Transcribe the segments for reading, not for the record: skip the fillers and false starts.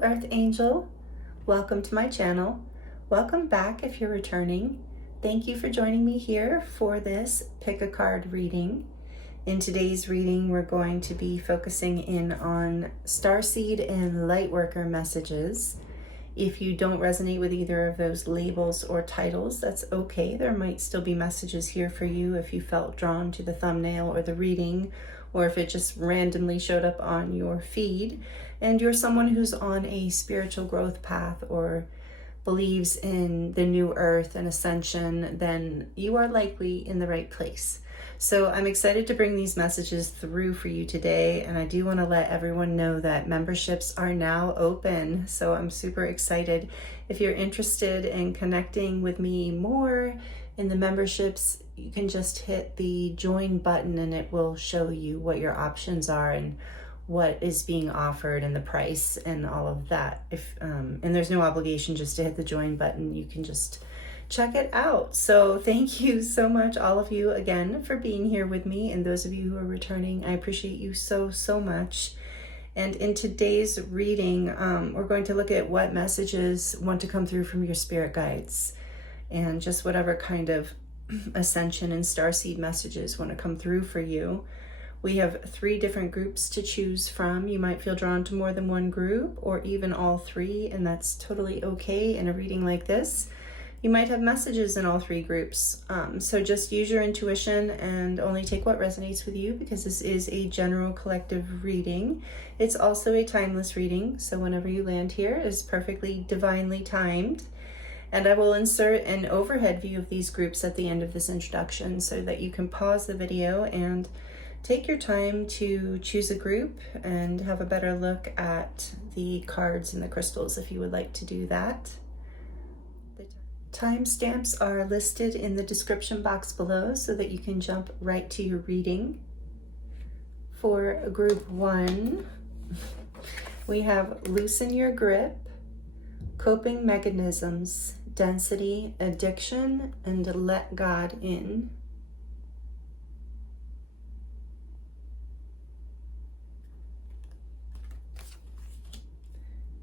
Hello, Earth Angel. Welcome to my channel. Welcome back if you're returning. Thank you for joining me here for this pick a card reading. In today's reading, we're going to be focusing in on Starseed and Lightworker messages. If you don't resonate with either of those labels or titles, that's okay. There might still be messages here for you if you felt drawn to the thumbnail or the reading, or if it just randomly showed up on your feed and you're someone who's on a spiritual growth path or believes in the new earth and ascension, then you are likely in the right place. So I'm excited to bring these messages through for you today, and I do want to let everyone know that memberships are now open. So I'm super excited. If you're interested in connecting with me more in the memberships, you can just hit the join button and it will show you what your options are and what is being offered and the price and all of that. And there's no obligation just to hit the join button. You can just check it out. So thank you so much, all of you, again, for being here with me. And those of you who are returning, I appreciate you so much. And in today's reading, we're going to look at what messages want to come through from your spirit guides and just whatever kind of ascension and starseed messages want to come through for you. We have 3 different groups to choose from. You might feel drawn to more than one group or even all 3, and that's totally okay in a reading like this. You might have messages in all 3 groups. So just use your intuition and only take what resonates with you, because this is a general collective reading. It's also a timeless reading, so whenever you land here is perfectly divinely timed. And I will insert an overhead view of these groups at the end of this introduction so that you can pause the video and take your time to choose a group and have a better look at the cards and the crystals if you would like to do that. The timestamps are listed in the description box below so that you can jump right to your reading. For group 1, we have Loosen Your Grip, Coping Mechanisms, Density, Addiction, and Let God In.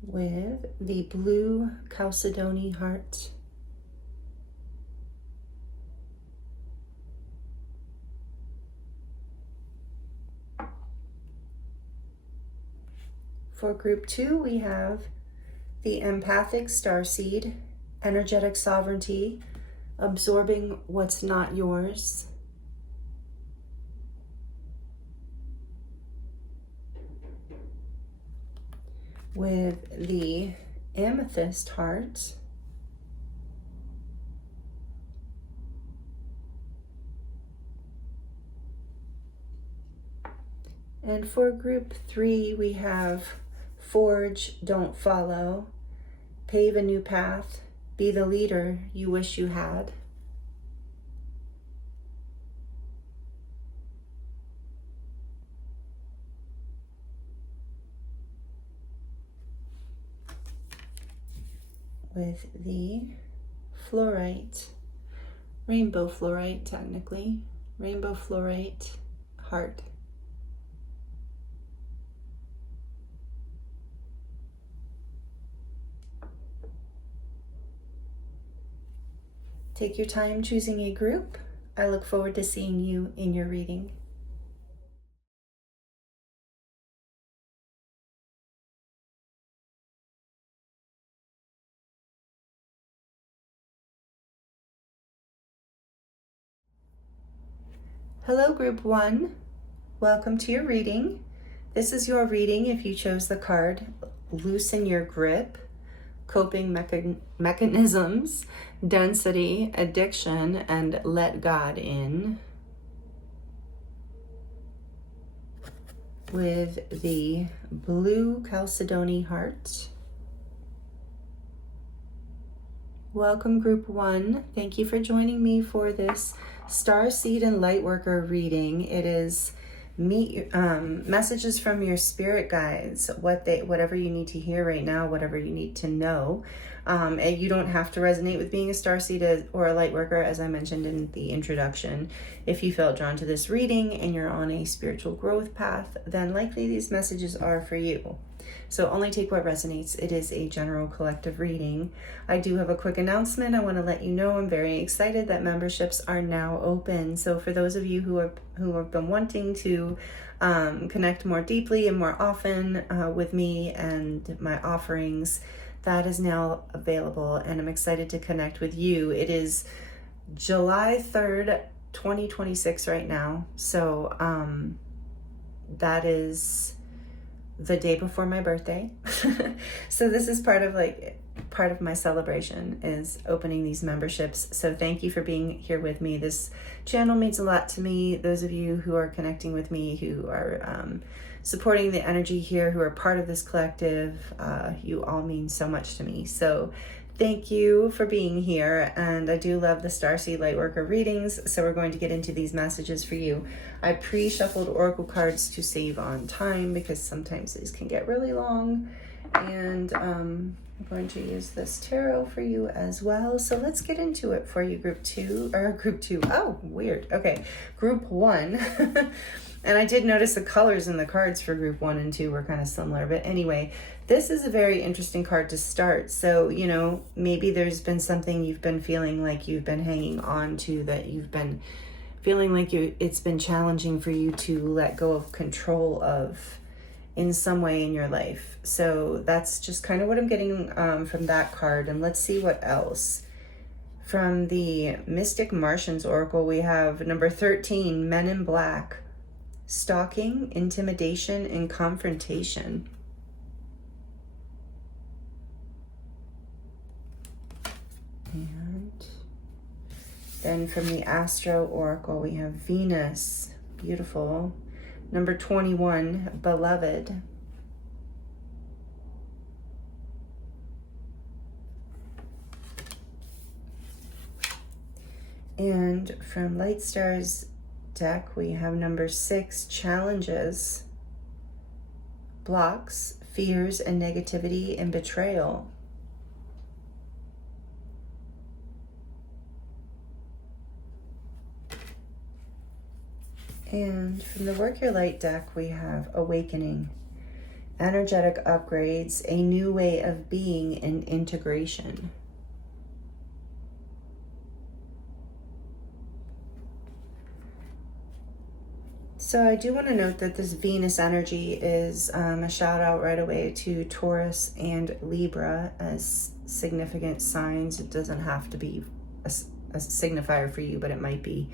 With the blue Calcedony heart. For group 2, we have the empathic starseed, energetic sovereignty, absorbing what's not yours. With the amethyst heart. And for group 3, we have forge, don't follow, pave a new path, be the leader you wish you had. With the fluorite, rainbow fluorite technically, rainbow fluorite heart. Take your time choosing a group. I look forward to seeing you in your reading. Hello, group 1. Welcome to your reading. This is your reading if you chose the card Loosen Your Grip, Coping Mechanisms, Density, Addiction, and Let God In. With the blue Calcedony heart. Welcome, group 1. Thank you for joining me for this Starseed and Lightworker reading. It is messages from your spirit guides, whatever you need to hear right now, whatever you need to know. And you don't have to resonate with being a starseed or a lightworker, as I mentioned in the introduction. If you felt drawn to this reading and you're on a spiritual growth path, then likely these messages are for you. So only take what resonates. It is a general collective reading. I do have a quick announcement. I want to let you know I'm very excited that memberships are now open. So for those of you who have been wanting to connect more deeply and more often with me and my offerings, that is now available, and I'm excited to connect with you. It is July 3rd, 2026 right now. So that is the day before my birthday. So this is part of my celebration, is opening these memberships. So thank you for being here with me. This channel means a lot to me. Those of you who are connecting with me, who are supporting the energy here, who are part of this collective, you all mean so much to me. So thank you for being here. And I do love the Starseed Lightworker readings, so we're going to get into these messages for you. I pre-shuffled oracle cards to save on time because sometimes these can get really long. And I'm going to use this tarot for you as well. So let's get into it for you, group two. Oh, weird. Okay, group one. And I did notice the colors in the cards for group 1 and 2 were kind of similar. But anyway, this is a very interesting card to start. So, you know, maybe there's been something you've been feeling like you've been hanging on to, that you've been feeling like it's been challenging for you to let go of control of in some way in your life. So that's just kind of what I'm getting from that card. And let's see what else. From the Mystic Martians Oracle, we have number 13, Men in Black. Stalking, intimidation, and confrontation. And then from the Astro Oracle, we have Venus, beautiful. Number 21, Beloved. And from Light Stars deck, we have number 6, Challenges, Blocks, Fears, and Negativity, and Betrayal. And from the Work Your Light deck, we have Awakening, Energetic Upgrades, A New Way of Being, and Integration. So I do want to note that this Venus energy is a shout out right away to Taurus and Libra as significant signs. It doesn't have to be a signifier for you, but it might be.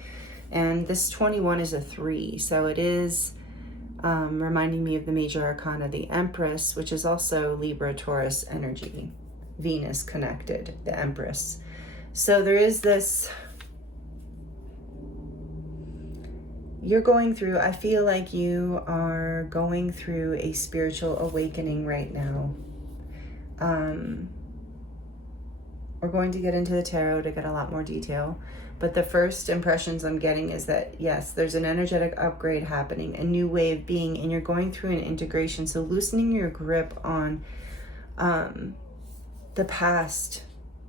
And this 21 is a 3, so it is reminding me of the major arcana, the Empress, which is also Libra Taurus energy, Venus connected, the Empress. So there is this, you're going through, I feel like you are going through a spiritual awakening right now. We're going to get into the tarot to get a lot more detail. But the first impressions I'm getting is that, yes, there's an energetic upgrade happening, a new way of being, and you're going through an integration. So loosening your grip on the past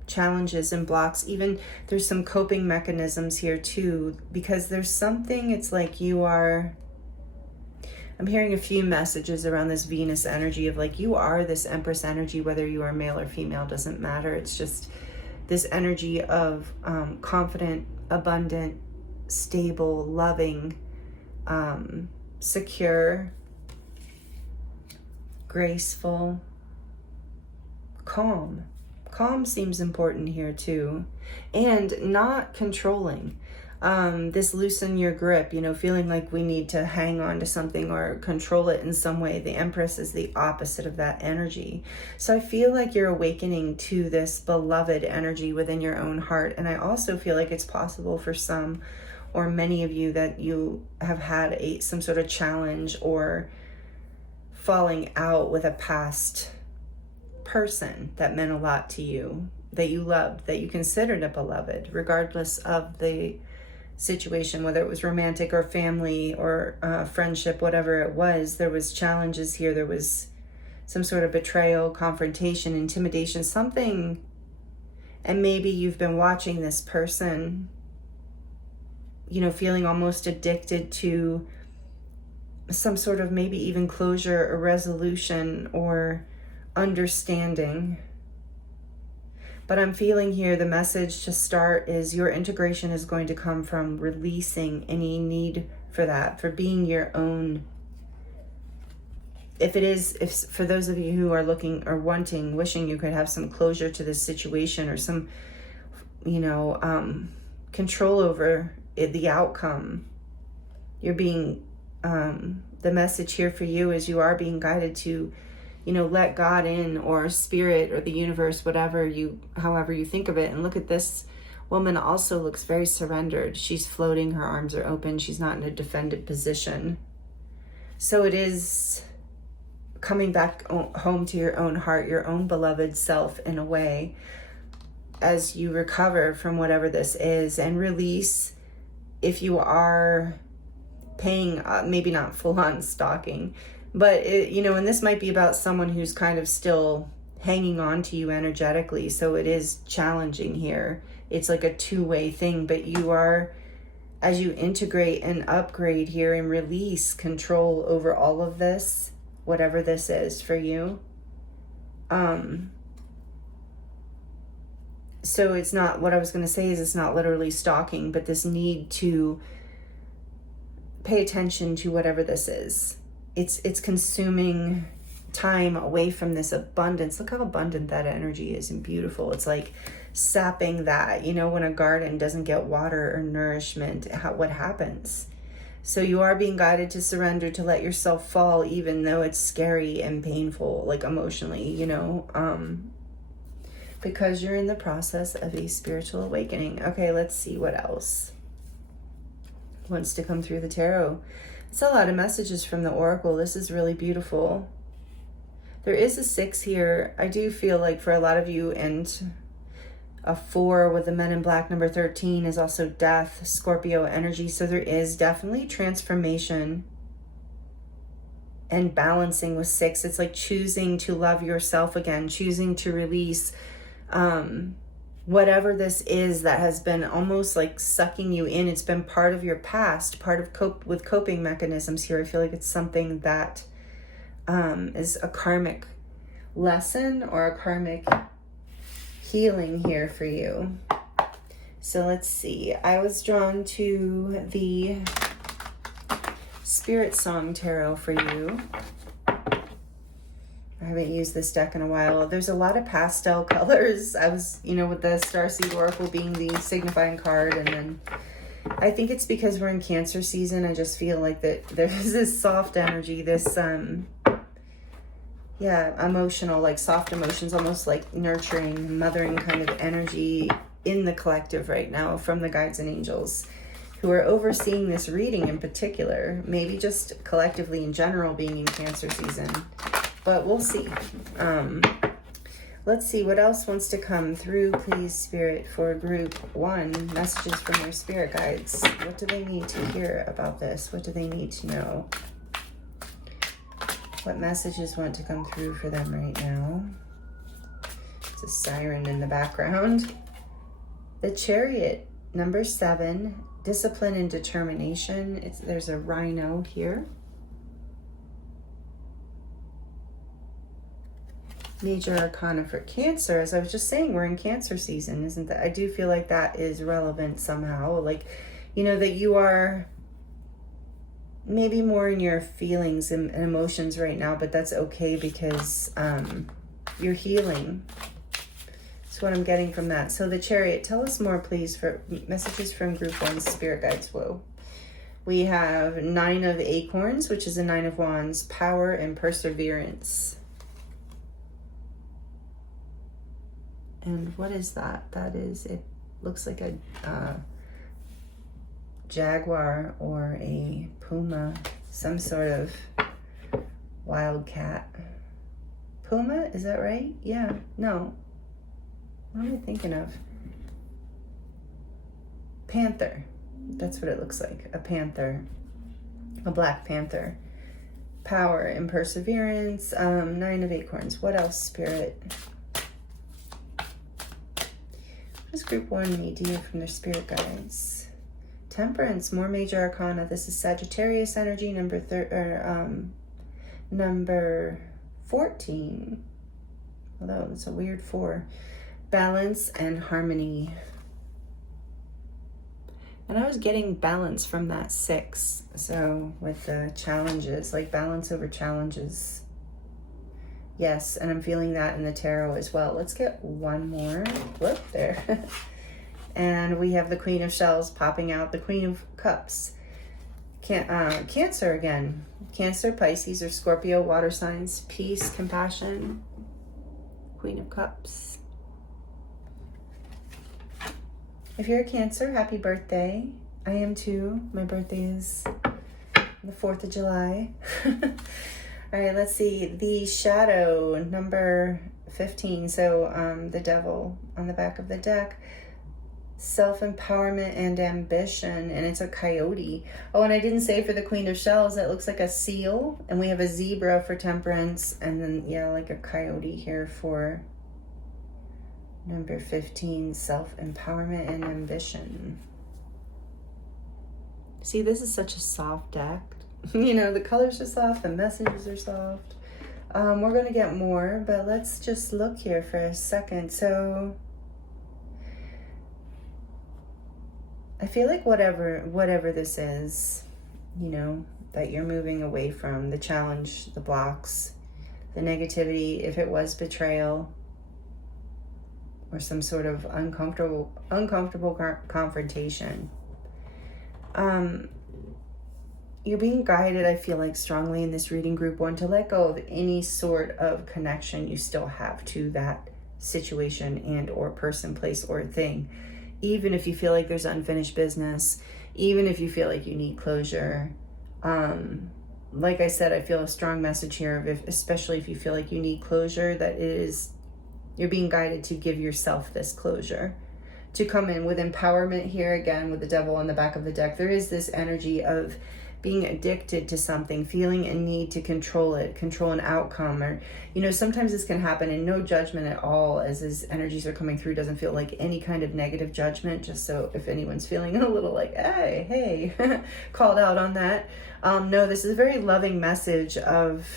challenges and blocks. Even there's some coping mechanisms here too, because there's something, it's like you are, I'm hearing a few messages around this Venus energy of like, you are this Empress energy, whether you are male or female, doesn't matter. It's just this energy of confident, abundant, stable, loving, secure, graceful, calm. Calm seems important here too. And not controlling. This loosen your grip, you know, feeling like we need to hang on to something or control it in some way. The Empress is the opposite of that energy. So I feel like you're awakening to this beloved energy within your own heart. And I also feel like it's possible for some or many of you that you have had some sort of challenge or falling out with a past person that meant a lot to you, that you loved, that you considered a beloved, regardless of the situation, whether it was romantic or family or friendship, whatever it was. There was challenges here. There was some sort of betrayal, confrontation, intimidation, something. And maybe you've been watching this person, you know, feeling almost addicted to some sort of maybe even closure or resolution or understanding. But I'm feeling here the message to start is your integration is going to come from releasing any need for that, for being your own. If for those of you who are looking or wanting, wishing you could have some closure to this situation or some, control over the outcome, you're being, the message here for you is you are being guided to, let God in, or spirit, or the universe, however you think of it. And look at this woman also looks very surrendered. She's floating, her arms are open. She's not in a defended position. So it is coming back home to your own heart, your own beloved self in a way, as you recover from whatever this is, and release if you are paying, maybe not full on stalking, but and this might be about someone who's kind of still hanging on to you energetically. So it is challenging here. It's like a two-way thing, but you are, as you integrate and upgrade here and release control over all of this, whatever this is for you. So it's not, what I was going to say is it's not literally stalking, but this need to pay attention to whatever this is. It's consuming time away from this abundance. Look how abundant that energy is and beautiful. It's like sapping that, when a garden doesn't get water or nourishment, what happens? So you are being guided to surrender, to let yourself fall, even though it's scary and painful, like emotionally, because you're in the process of a spiritual awakening. Okay, let's see what else wants to come through the tarot. It's a lot of messages from the Oracle. This is really beautiful. There is a 6 here. I do feel like for a lot of you, and a 4 with the Men in Black, number 13, is also death, Scorpio energy. So there is definitely transformation and balancing with 6. It's like choosing to love yourself again, choosing to release whatever this is that has been almost like sucking you in. It's been part of your past, part of coping mechanisms here. I feel like it's something that is a karmic lesson or a karmic healing here for you. So let's see. I was drawn to the Spirit Song Tarot for you. I haven't used this deck in a while. There's a lot of pastel colors. I was, with the Starseed Oracle being the signifying card, and then I think it's because we're in Cancer season. I just feel like that there's this soft energy, this emotional, like soft emotions, almost like nurturing, mothering kind of energy in the collective right now from the guides and angels who are overseeing this reading in particular, maybe just collectively in general being in Cancer season. But we'll see. Let's see what else wants to come through, please, Spirit, for group 1. Messages from your spirit guides. What do they need to hear about this? What do they need to know? What messages want to come through for them right now? It's a siren in the background. The Chariot, number 7. Discipline and determination. There's a rhino here. Major Arcana for Cancer. As I was just saying, we're in Cancer season, isn't that? I do feel like that is relevant somehow. Like, that you are maybe more in your feelings and emotions right now, but that's okay because you're healing. That's what I'm getting from that. So the Chariot, tell us more, please, for messages from group 1 spirit guides. Whoa. We have 9 of Acorns, which is a 9 of Wands, power and perseverance. And what is that? That is, it looks like a jaguar or a puma, some sort of wild cat. Puma, is that right? Yeah, no. What am I thinking of? Panther. That's what it looks like, a panther, a black panther. Power and perseverance, 9 of Acorns. What else, Spirit? What does group 1 need to hear from their spirit guides? Temperance, more major arcana. This is Sagittarius energy, number 14. Although it's a weird 4. Balance and harmony. And I was getting balance from that 6. So with the challenges, like balance over challenges. Yes, and I'm feeling that in the tarot as well. Let's get one more. Whoop, there. And we have the Queen of Shells popping out, the Queen of Cups. Cancer again. Cancer, Pisces, or Scorpio, water signs. Peace, compassion. Queen of Cups. If you're a Cancer, happy birthday. I am too. My birthday is the 4th of July. All right, let's see. The Shadow, number 15. So the Devil on the back of the deck. Self-empowerment and ambition, and it's a coyote. Oh, and I didn't say for the Queen of Shells, that looks like a seal, and we have a zebra for temperance, and then, yeah, like a coyote here for number 15, self-empowerment and ambition. See, this is such a soft deck. You know, the colors are soft, the messages are soft. We're going to get more, but let's just look here for a second. So I feel like whatever this is, you know, that you're moving away from, the challenge, the blocks, the negativity, if it was betrayal or some sort of uncomfortable confrontation, you're being guided, I feel like, strongly in this reading, group 1, to let go of any sort of connection you still have to that situation and or person, place, or thing. Even if you feel like there's unfinished business, even if you feel like you need closure. Like I said, I feel a strong message here of especially if you feel like you need closure, that you're being guided to give yourself this closure, to come in with empowerment here again with the Devil on the back of the deck. There is this energy of being addicted to something, feeling a need to control it, control an outcome, or, you know, sometimes this can happen, and no judgment at all as his energies are coming through. Doesn't feel like any kind of negative judgment, just so if anyone's feeling a little like, hey, called out on that. No, this is a very loving message of,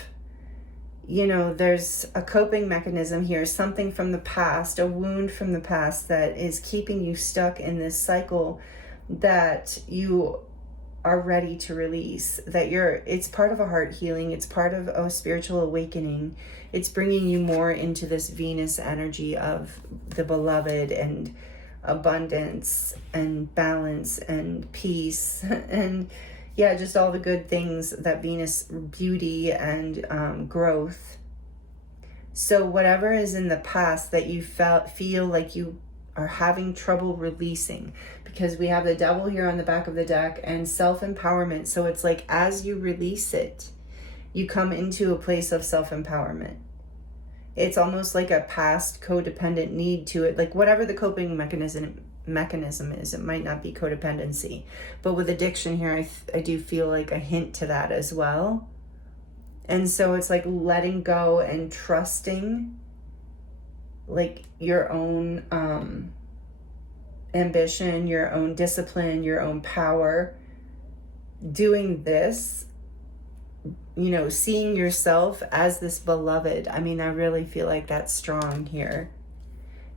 you know, there's a coping mechanism here, something from the past, a wound from the past that is keeping you stuck in this cycle that you are ready to release, that it's part of a heart healing, it's part of a spiritual awakening. It's bringing you more into this Venus energy of the beloved and abundance and balance and peace and, yeah, just all the good things that Venus, beauty and growth. So whatever is in the past that you feel like you are having trouble releasing, because we have the Devil here on the back of the deck and self-empowerment. So it's like, as you release it, you come into a place of self-empowerment. It's almost like a past codependent need to it, like whatever the coping mechanism is. It might not be codependency, but with addiction here, I do feel like a hint to that as well. And so it's like letting go and trusting like your own ambition, your own discipline, your own power, doing this, you know, seeing yourself as this beloved. I mean, I really feel like that's strong here.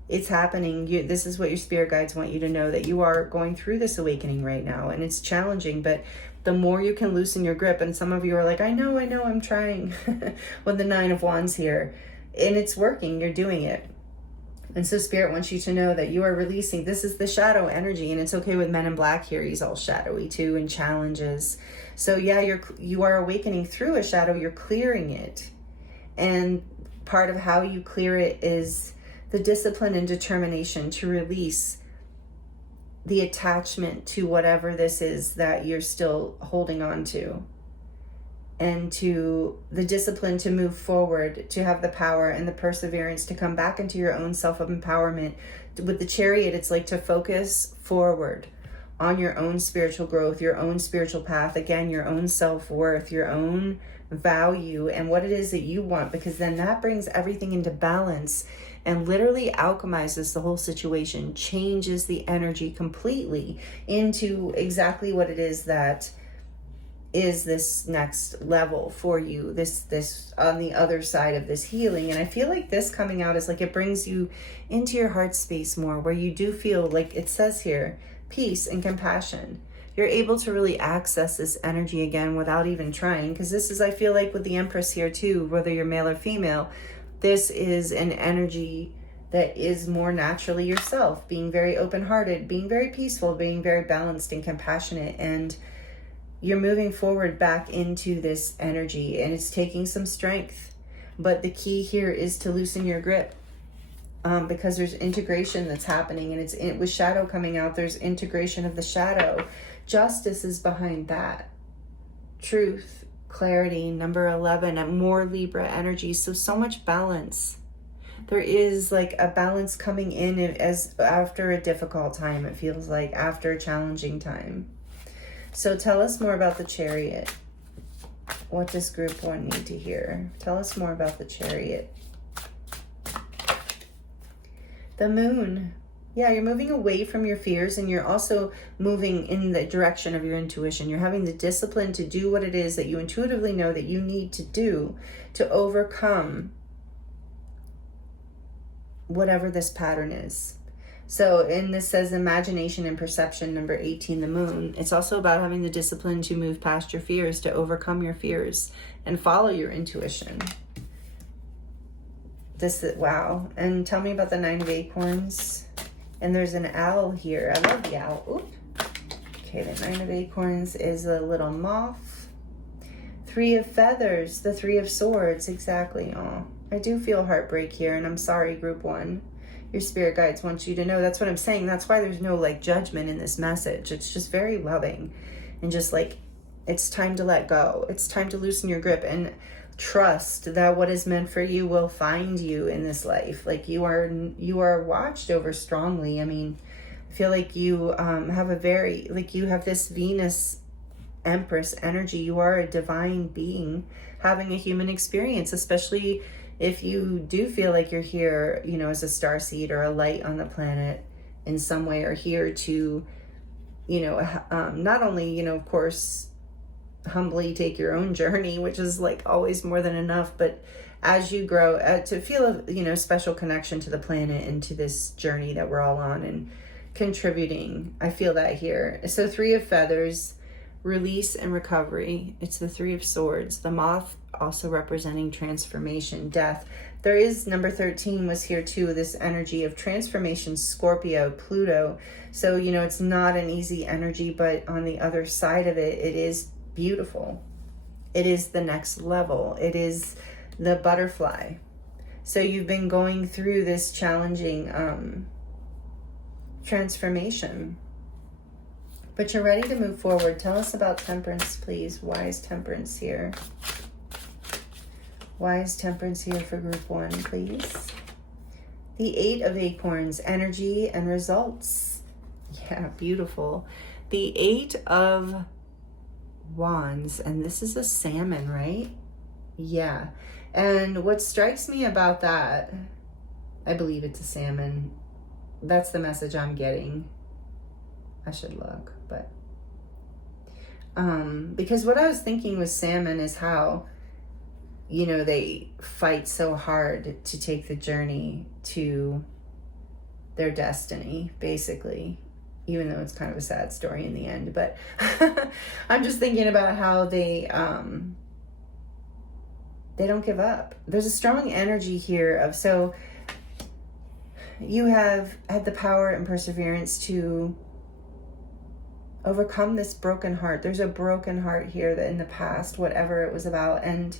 It's happening. This is what your spirit guides want you to know, that you are going through this awakening right now, and it's challenging, but the more you can loosen your grip, and some of you are like, I know, I'm trying with the 9 of Wands here, and it's working, you're doing it. And so Spirit wants you to know that you are releasing. This is the shadow energy, and it's okay with Men in Black here. He's all shadowy too, and challenges. So yeah, you are awakening through a shadow. You're clearing it, and part of how you clear it is the discipline and determination to release the attachment to whatever this is that you're still holding on to, and to the discipline to move forward, to have the power and the perseverance to come back into your own self-empowerment. With the Chariot, it's like to focus forward, on your own spiritual growth, your own spiritual path, again, your own self-worth, your own value, and what it is that you want, because then that brings everything into balance and literally alchemizes the whole situation, changes the energy completely into exactly what it is that is this next level for you, this on the other side of this healing. And I feel like this coming out is like it brings you into your heart space more, where you do feel like it says here, peace and compassion. You're able to really access this energy again without even trying, because this is, I feel like with the Empress here too, whether you're male or female, this is an energy that is more naturally yourself, being very open-hearted, being very peaceful, being very balanced and compassionate. And you're moving forward back into this energy, and it's taking some strength. But the key here is to loosen your grip, because there's integration that's happening, and with shadow coming out, there's integration of the shadow. Justice is behind that. Truth, clarity, number 11, and more Libra energy. So much balance. There is like a balance coming in as after a difficult time, it feels like, after a challenging time. So tell us more about the Chariot. What does group 1 need to hear? Tell us more about the Chariot. The Moon. Yeah, you're moving away from your fears, and you're also moving in the direction of your intuition. You're having the discipline to do what it is that you intuitively know that you need to do to overcome whatever this pattern is. So, and this says imagination and perception, number 18, the Moon. It's also about having the discipline to move past your fears, to overcome your fears and follow your intuition. Wow. And tell me about the 9 of Acorns. And there's an owl here. I love the owl. Oop. Okay, the 9 of Acorns is a little moth. 3 of Feathers, the 3 of Swords, exactly. Oh, I do feel heartbreak here, and I'm sorry, group 1. Your spirit guides want you to know. That's what I'm saying. That's why there's no like judgment in this message. It's just very loving, and just like, it's time to let go. It's time to loosen your grip and trust that what is meant for you will find you in this life. Like you are watched over strongly. I mean, I feel like you have a very, like you have this Venus Empress energy. You are a divine being having a human experience, especially if you do feel like you're here, you know, as a starseed or a light on the planet in some way, or here to, you know, not only, you know, of course, humbly take your own journey, which is like always more than enough, but as you grow, to feel a, you know, special connection to the planet and to this journey that we're all on and contributing. I feel that here. So 3 of Feathers, release and recovery. It's the 3 of Swords. The moth also representing transformation, death. There is number 13 was here too, this energy of transformation, Scorpio, Pluto. So, you know, it's not an easy energy, but on the other side of it, it is beautiful. It is the next level. It is the butterfly. So you've been going through this challenging transformation, but you're ready to move forward. Tell us about Temperance, please. Why is Temperance here? Why is Temperance here for group 1, please? The 8 of Acorns, energy and results. Yeah, beautiful. The 8 of Wands, and this is a salmon, right? Yeah. And what strikes me about that, I believe it's a salmon. That's the message I'm getting. I should look, but because what I was thinking with salmon is how, you know, they fight so hard to take the journey to their destiny, basically, even though it's kind of a sad story in the end. But I'm just thinking about how they don't give up. There's a strong energy here of, so you have had the power and perseverance to overcome this broken heart. There's a broken heart here that in the past, whatever it was about, and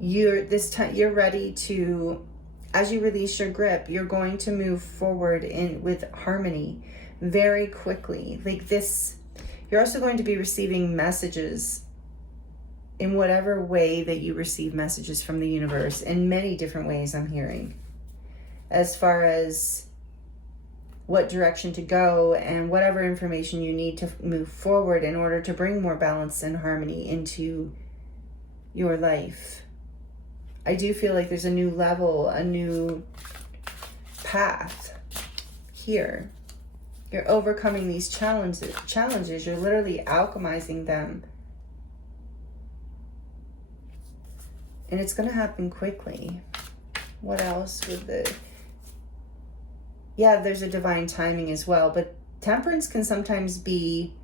you're ready to, as you release your grip, you're going to move forward with harmony very quickly. Like this, you're also going to be receiving messages in whatever way that you receive messages from the universe, in many different ways I'm hearing, as far as what direction to go and whatever information you need to move forward in order to bring more balance and harmony into your life. I do feel like there's a new level, a new path here. You're overcoming these challenges. You're literally alchemizing them. And it's going to happen quickly. What else with the... Yeah, there's a divine timing as well. But temperance can sometimes be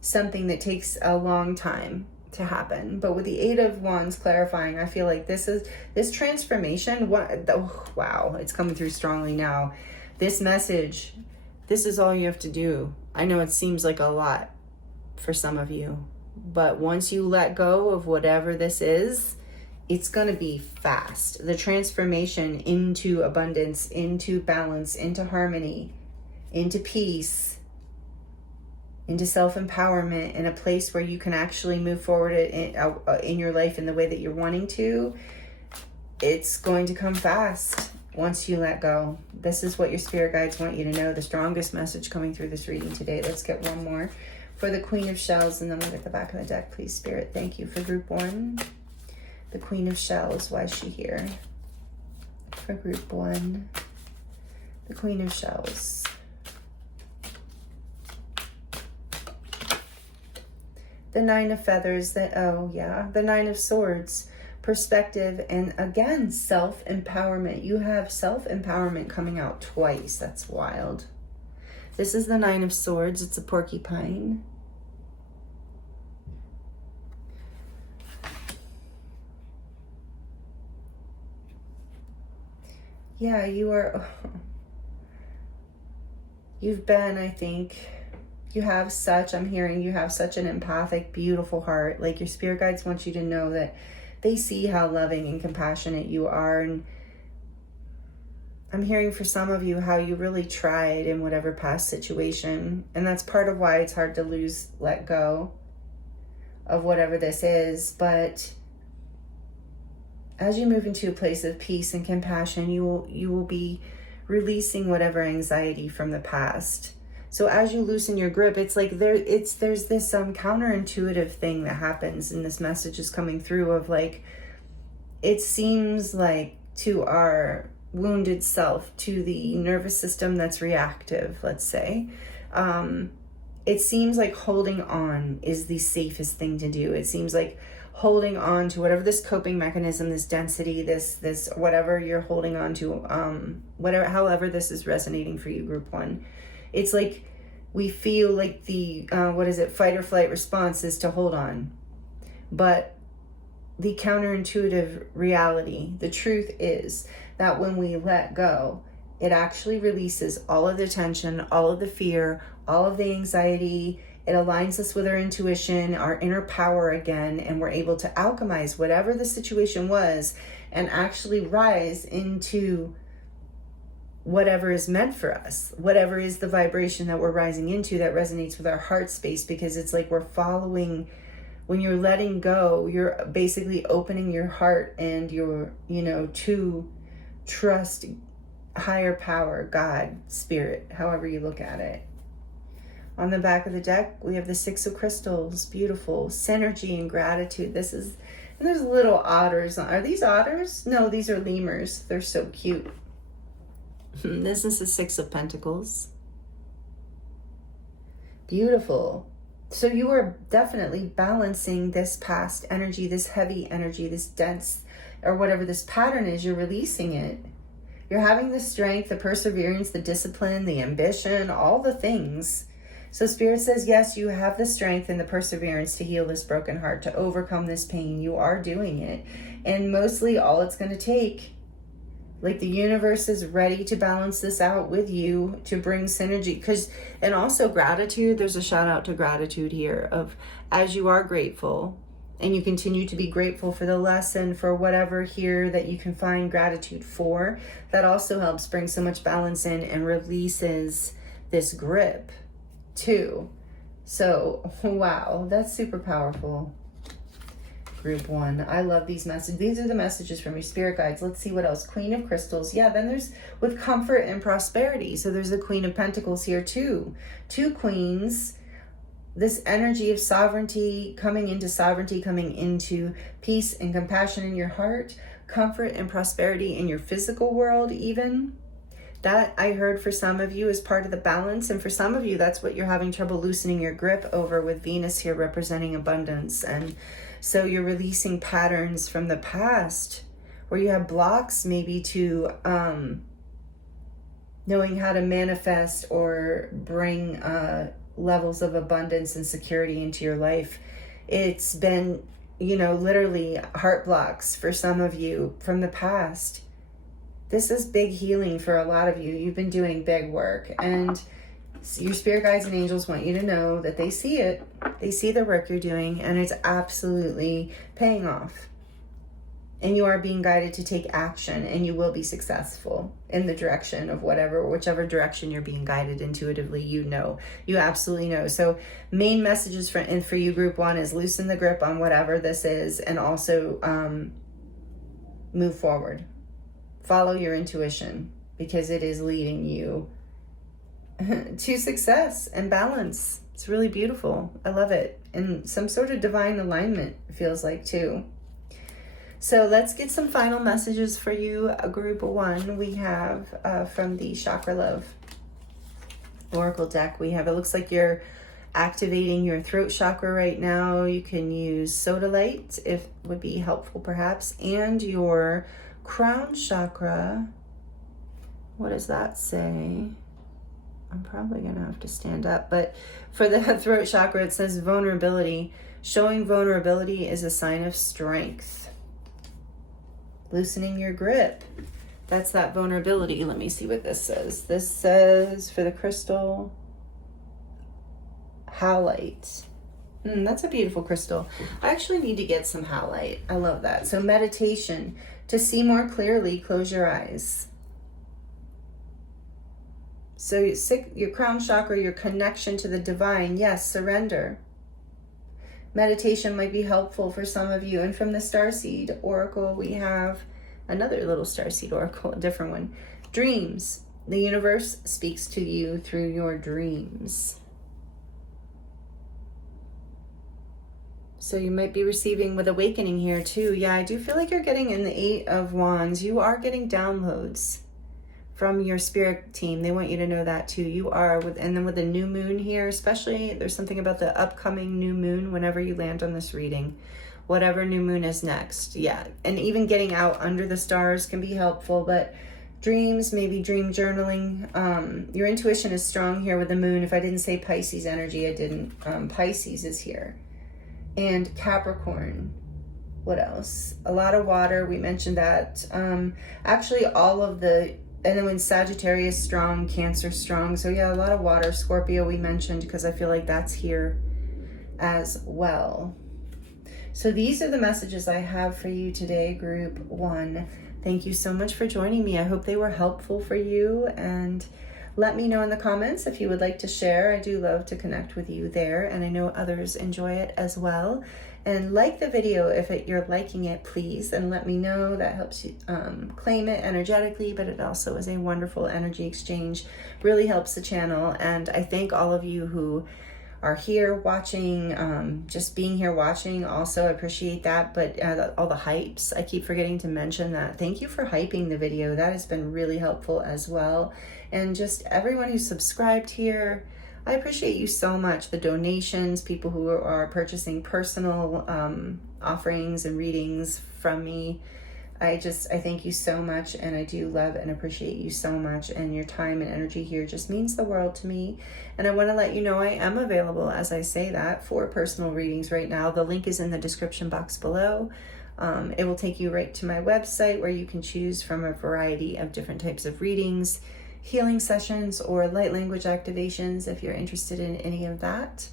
something that takes a long time to happen. But with the Eight of Wands clarifying, I feel like this transformation, wow, it's coming through strongly now. This message, this is all you have to do. I know it seems like a lot for some of you, but once you let go of whatever this is, it's going to be fast. The transformation into abundance, into balance, into harmony, into peace, into self-empowerment, in a place where you can actually move forward in your life in the way that you're wanting to. It's going to come fast once you let go. This is what your spirit guides want you to know. The strongest message coming through this reading today. Let's get one more for the Queen of Shells, and then we'll get the back of the deck, please, Spirit. Thank you for group 1. The Queen of Shells, why is she here? For group 1, the Queen of Shells. The Nine of Feathers, the Nine of Swords, perspective, and again, self-empowerment. You have self-empowerment coming out twice. That's wild. This is the Nine of Swords. It's a porcupine. Yeah, you've been, I think, I'm hearing you have such an empathic, beautiful heart. Like, your spirit guides want you to know that they see how loving and compassionate you are. And I'm hearing for some of you how you really tried in whatever past situation. And that's part of why it's hard to let go of whatever this is. But as you move into a place of peace and compassion, you will be releasing whatever anxiety from the past. So as you loosen your grip, it's like there's this counterintuitive thing that happens, and this message is coming through of like, it seems like to our wounded self, to the nervous system that's reactive, let's say, it seems like holding on is the safest thing to do. It seems like holding on to whatever this coping mechanism, this density, this whatever you're holding on to, however this is resonating for you, group 1. It's like we feel like the, fight or flight response is to hold on. But the counterintuitive reality, the truth is that when we let go, it actually releases all of the tension, all of the fear, all of the anxiety. It aligns us with our intuition, our inner power again, and we're able to alchemize whatever the situation was and actually rise into whatever is meant for us, whatever is the vibration that we're rising into that resonates with our heart space, because it's like we're following, when you're letting go, you're basically opening your heart and your, to trust higher power, God, spirit, however you look at it. On the back of the deck, we have the Six of Crystals, beautiful, synergy and gratitude. And there's little otters. Are these otters? No, these are lemurs. They're so cute. This is the Six of Pentacles. Beautiful. So you are definitely balancing this past energy, this heavy energy, this dense, or whatever this pattern is, you're releasing it. You're having the strength, the perseverance, the discipline, the ambition, all the things. So Spirit says, yes, you have the strength and the perseverance to heal this broken heart, to overcome this pain. You are doing it. And mostly all it's going to take, like, the universe is ready to balance this out with you, to bring synergy. And also gratitude, there's a shout out to gratitude here of, as you are grateful and you continue to be grateful for the lesson, for whatever here that you can find gratitude for, that also helps bring so much balance in and releases this grip too. So, wow, that's super powerful. group 1. I love these messages. These are the messages from your spirit guides. Let's see what else. Queen of Crystals. Yeah, then there's with comfort and prosperity. So there's the Queen of Pentacles here too. 2 queens. This energy of sovereignty, coming into peace and compassion in your heart, comfort and prosperity in your physical world even. That I heard for some of you is part of the balance, and for some of you that's what you're having trouble loosening your grip over, with Venus here representing abundance. And so you're releasing patterns from the past where you have blocks maybe to knowing how to manifest or bring levels of abundance and security into your life. It's been, you know, literally heart blocks for some of you from the past. This is big healing for a lot of you. You've been doing big work, and your spirit guides and angels want you to know that they see it. They see the work you're doing, and it's absolutely paying off. And you are being guided to take action, and you will be successful in the direction of whichever direction you're being guided intuitively. You absolutely know. So main messages for you, group 1, is loosen the grip on whatever this is, and also move forward. Follow your intuition, because it is leading you to success and balance. It's really beautiful. I love it. And some sort of divine alignment, it feels like, too. So let's get some final messages for you. Group 1, we have from the Chakra Love Oracle deck. It looks like you're activating your throat chakra right now. You can use sodalite, if would be helpful perhaps, and your crown chakra. What does that say? I'm probably gonna have to stand up, but for the throat chakra it says vulnerability. Showing vulnerability is a sign of strength. Loosening your grip, that's that vulnerability. Let me see what this says. This says for the crystal, howlite. That's a beautiful crystal. I actually need to get some howlite. I love that. So meditation. To see more clearly, close your eyes. So your crown chakra, your connection to the divine, yes, surrender. Meditation might be helpful for some of you. And from the Starseed Oracle, we have another little Starseed Oracle, a different one. Dreams. The universe speaks to you through your dreams. So you might be receiving with awakening here too. Yeah, I do feel like you're getting in the 8 of Wands. You are getting downloads from your spirit team. They want you to know that too. You are, and then with the new moon here, especially, there's something about the upcoming new moon whenever you land on this reading. Whatever new moon is next. Yeah, and even getting out under the stars can be helpful, but dreams, maybe dream journaling. Your intuition is strong here with the moon. If I didn't say Pisces energy, I didn't. Pisces is here. And Capricorn. What else? A lot of water. We mentioned that. Actually, all of the... And then when Sagittarius strong, Cancer strong. So yeah, a lot of water. Scorpio we mentioned, because I feel like that's here as well. So these are the messages I have for you today, group 1. Thank you so much for joining me. I hope they were helpful for you, and let me know in the comments if you would like to share. I do love to connect with you there, and I know others enjoy it as well. And like the video if you're liking it, please, and let me know. That helps you claim it energetically, but it also is a wonderful energy exchange. Really helps the channel, and I thank all of you who are here watching, just being here watching. Also, I appreciate that, but all the hypes, I keep forgetting to mention that. Thank you for hyping the video. That has been really helpful as well. And just everyone who subscribed here, I appreciate you so much. The donations, people who are purchasing personal offerings and readings from me. I thank you so much, and I do love and appreciate you so much, and your time and energy here just means the world to me. And I want to let you know I am available, as I say that, for personal readings right now. The link is in the description box below. It will take you right to my website, where you can choose from a variety of different types of readings, healing sessions, or light language activations if you're interested in any of that.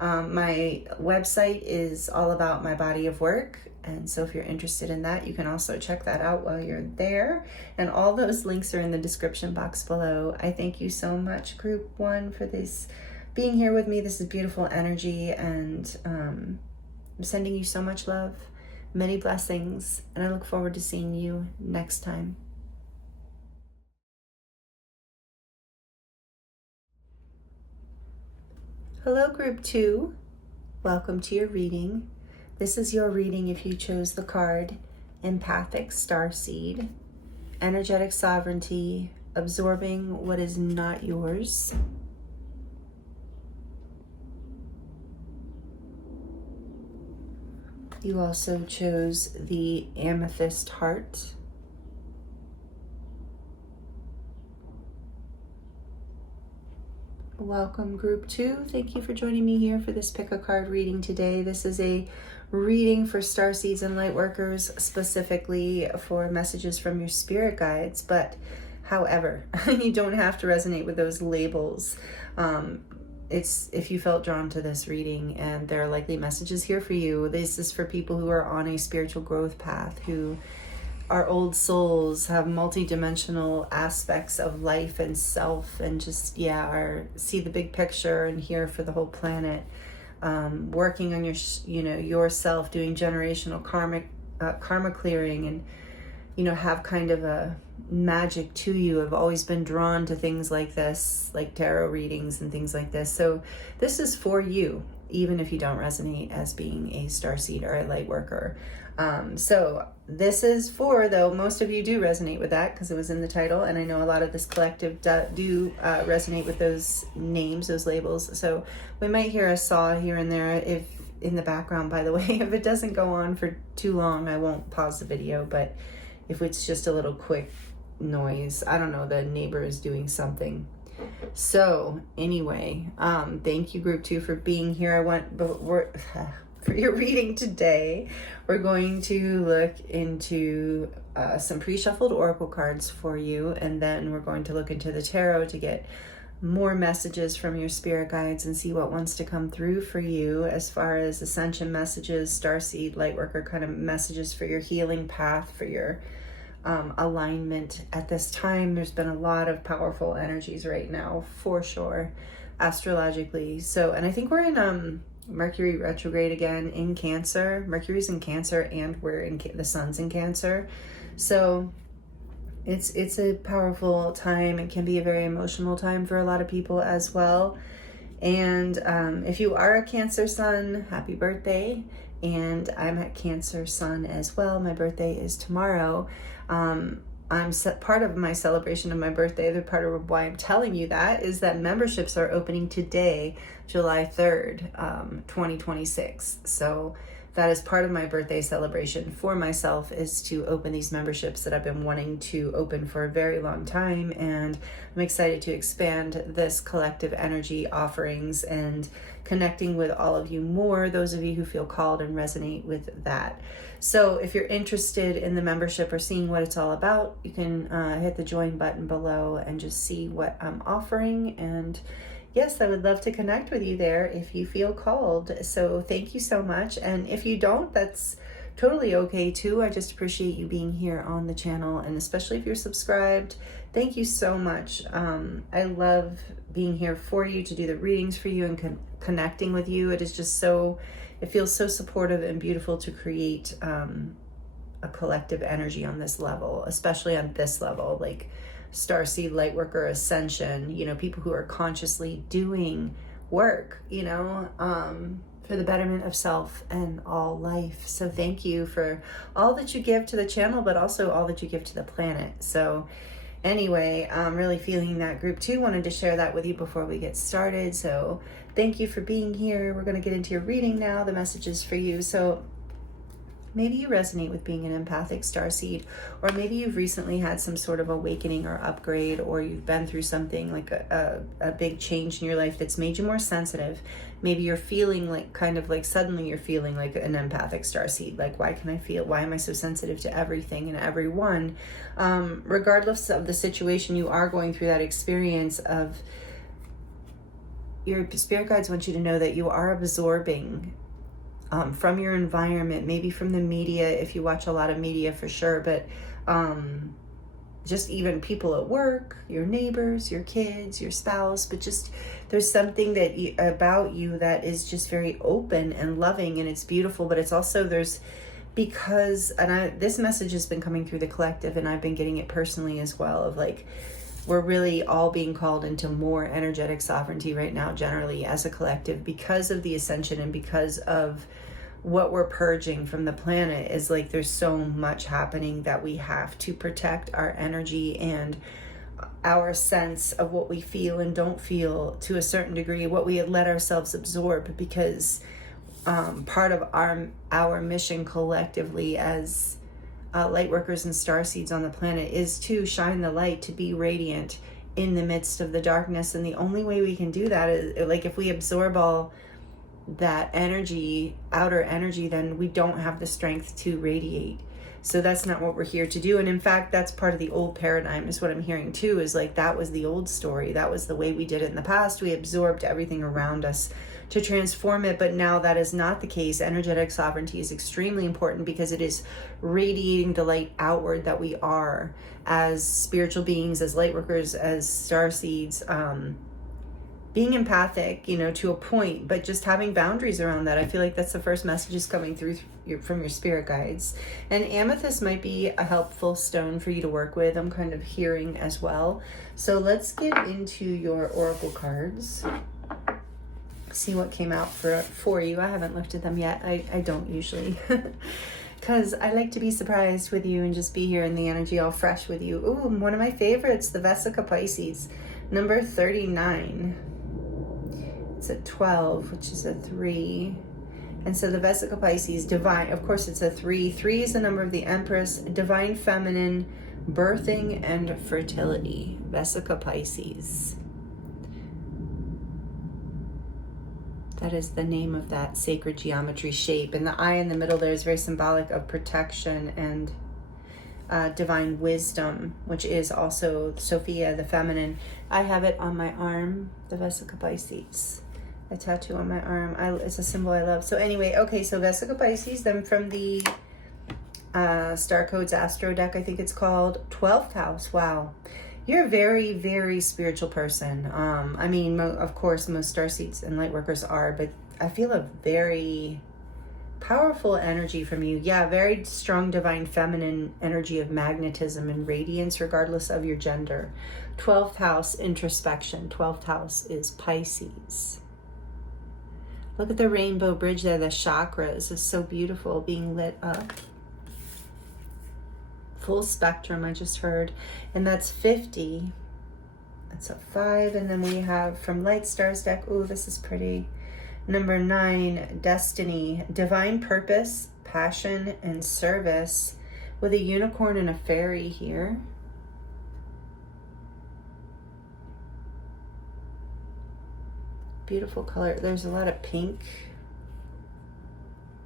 My website is all about my body of work, and so if you're interested in that, you can also check that out while you're there, and all those links are in the description box below. I thank you so much, group 1, for this being here with me. This is beautiful energy, and I'm sending you so much love, Many blessings, and I look forward to seeing you next time. Hello, Group 2. Welcome to your reading. This is your reading if you chose the card Empathic Starseed, Energetic Sovereignty, Absorbing what is not yours. You also chose the Amethyst Heart. Welcome, Group 2. Thank you for joining me here for this pick a card reading today. This is a reading for Starseeds and Lightworkers, specifically for messages from your spirit guides. But however, you don't have to resonate with those labels. It's if you felt drawn to this reading, and there are likely messages here for you. This is for people who are on a spiritual growth path, who are old souls, have multi-dimensional aspects of life and self, and just see the big picture and here for the whole planet, working on yourself, doing generational karma clearing, and have kind of a magic to you. I've always been drawn to things like this, like tarot readings and things like this. So this is for you, even if you don't resonate as being a starseed or a light worker. So this is for, though most of you do resonate with that because it was in the title, and I know a lot of this collective do resonate with those names, those labels. So we might hear a saw here and there if in the background, by the way. If it doesn't go on for too long, I won't pause the video, but if it's just a little quick noise, I don't know, the neighbor is doing something. So anyway, thank you, Group 2, for being here. For your reading today, we're going to look into some pre-shuffled oracle cards for you, and then we're going to look into the tarot to get more messages from your spirit guides and see what wants to come through for you as far as ascension messages, starseed, lightworker kind of messages for your healing path, for your alignment at this time. There's been a lot of powerful energies right now, for sure, astrologically. So, and I think we're in Mercury retrograde again in Cancer. Mercury's in Cancer, and we're in the sun's in Cancer. So it's a powerful time. It can be a very emotional time for a lot of people as well. And if you are a Cancer sun, happy birthday. And I'm a Cancer sun as well. My birthday is tomorrow. Part of my celebration of my birthday, the part of why I'm telling you that, is that memberships are opening today, July 3rd, 2026. So that is part of my birthday celebration for myself, is to open these memberships that I've been wanting to open for a very long time. And I'm excited to expand this collective energy offerings and connecting with all of you more, those of you who feel called and resonate with that. So if you're interested in the membership or seeing what it's all about, you can hit the join button below and just see what I'm offering. And yes, I would love to connect with you there if you feel called. So thank you so much. And if you don't, that's totally okay too. I just appreciate you being here on the channel, and especially if you're subscribed. Thank you so much. I love being here for you, to do the readings for you and connecting with you. It is just it feels so supportive and beautiful to create a collective energy on this level, especially on this level, like Starseed, Lightworker, Ascension, people who are consciously doing work, for the betterment of self and all life. So thank you for all that you give to the channel, but also all that you give to the planet. So anyway, I'm really feeling that, Group 2. Wanted to share that with you before we get started. So thank you for being here. We're going to get into your reading now, the messages for you. So maybe you resonate with being an empathic starseed, or maybe you've recently had some sort of awakening or upgrade, or you've been through something like a big change in your life that's made you more sensitive. Maybe you're feeling suddenly you're feeling like an empathic starseed. Like, why am I so sensitive to everything and everyone? Regardless of the situation you are going through, that experience of your spirit guides want you to know that you are absorbing from your environment, maybe from the media, if you watch a lot of media, for sure, but just even people at work, your neighbors, your kids, your spouse, but just there's something about you that is just very open and loving, and it's beautiful, but it's also there's because, and this message has been coming through the collective, and I've been getting it personally as well, of like, we're really all being called into more energetic sovereignty right now, generally as a collective, because of the ascension and because of what we're purging from the planet. Is like, there's so much happening that we have to protect our energy and our sense of what we feel and don't feel, to a certain degree, what we let ourselves absorb, because part of our mission collectively as Lightworkers and Starseeds on the planet is to shine the light, to be radiant in the midst of the darkness. And the only way we can do that is, like, if we absorb all that energy, outer energy, then we don't have the strength to radiate. So that's not what we're here to do. And in fact, that's part of the old paradigm, is what I'm hearing too, is like, that was the old story. That was the way we did it in the past. We absorbed everything around us to transform it. But now that is not the case. Energetic sovereignty is extremely important, because it is radiating the light outward that we are as spiritual beings, as Lightworkers, as Starseeds, being empathic, to a point, but just having boundaries around that. I feel like that's the first messages coming through from your spirit guides. And Amethyst might be a helpful stone for you to work with, I'm kind of hearing as well. So let's get into your oracle cards, see what came out for you. I haven't looked at them yet. I don't usually, because I like to be surprised with you and just be here in the energy all fresh with you. Ooh, one of my favorites, the Vesica Pisces, number 39. It's a 12, which is a 3. And so the Vesica Pisces, divine, of course it's a 3. 3 is the number of the Empress, divine feminine, birthing and fertility. Vesica Pisces. That is the name of that sacred geometry shape. And the eye in the middle there is very symbolic of protection and divine wisdom, which is also Sophia, the feminine. I have it on my arm, the Vesica Pisces. A tattoo on my arm. It's a symbol I love. So anyway, okay, so Vesica Pisces, then from the Star Codes Astro deck, I think it's called, 12th house. Wow. You're a very, very spiritual person. I mean, of course, most Starseeds and Lightworkers are, but I feel a very powerful energy from you. Yeah, very strong divine feminine energy of magnetism and radiance, regardless of your gender. 12th house, introspection. 12th house is Pisces. Look at the rainbow bridge there, the chakras is so beautiful, being lit up. Full spectrum, I just heard. And that's 50. That's a 5. And then we have from Light Stars deck, ooh, this is pretty. Number 9, destiny, divine purpose, passion, and service, with a unicorn and a fairy here. Beautiful color. There's a lot of pink,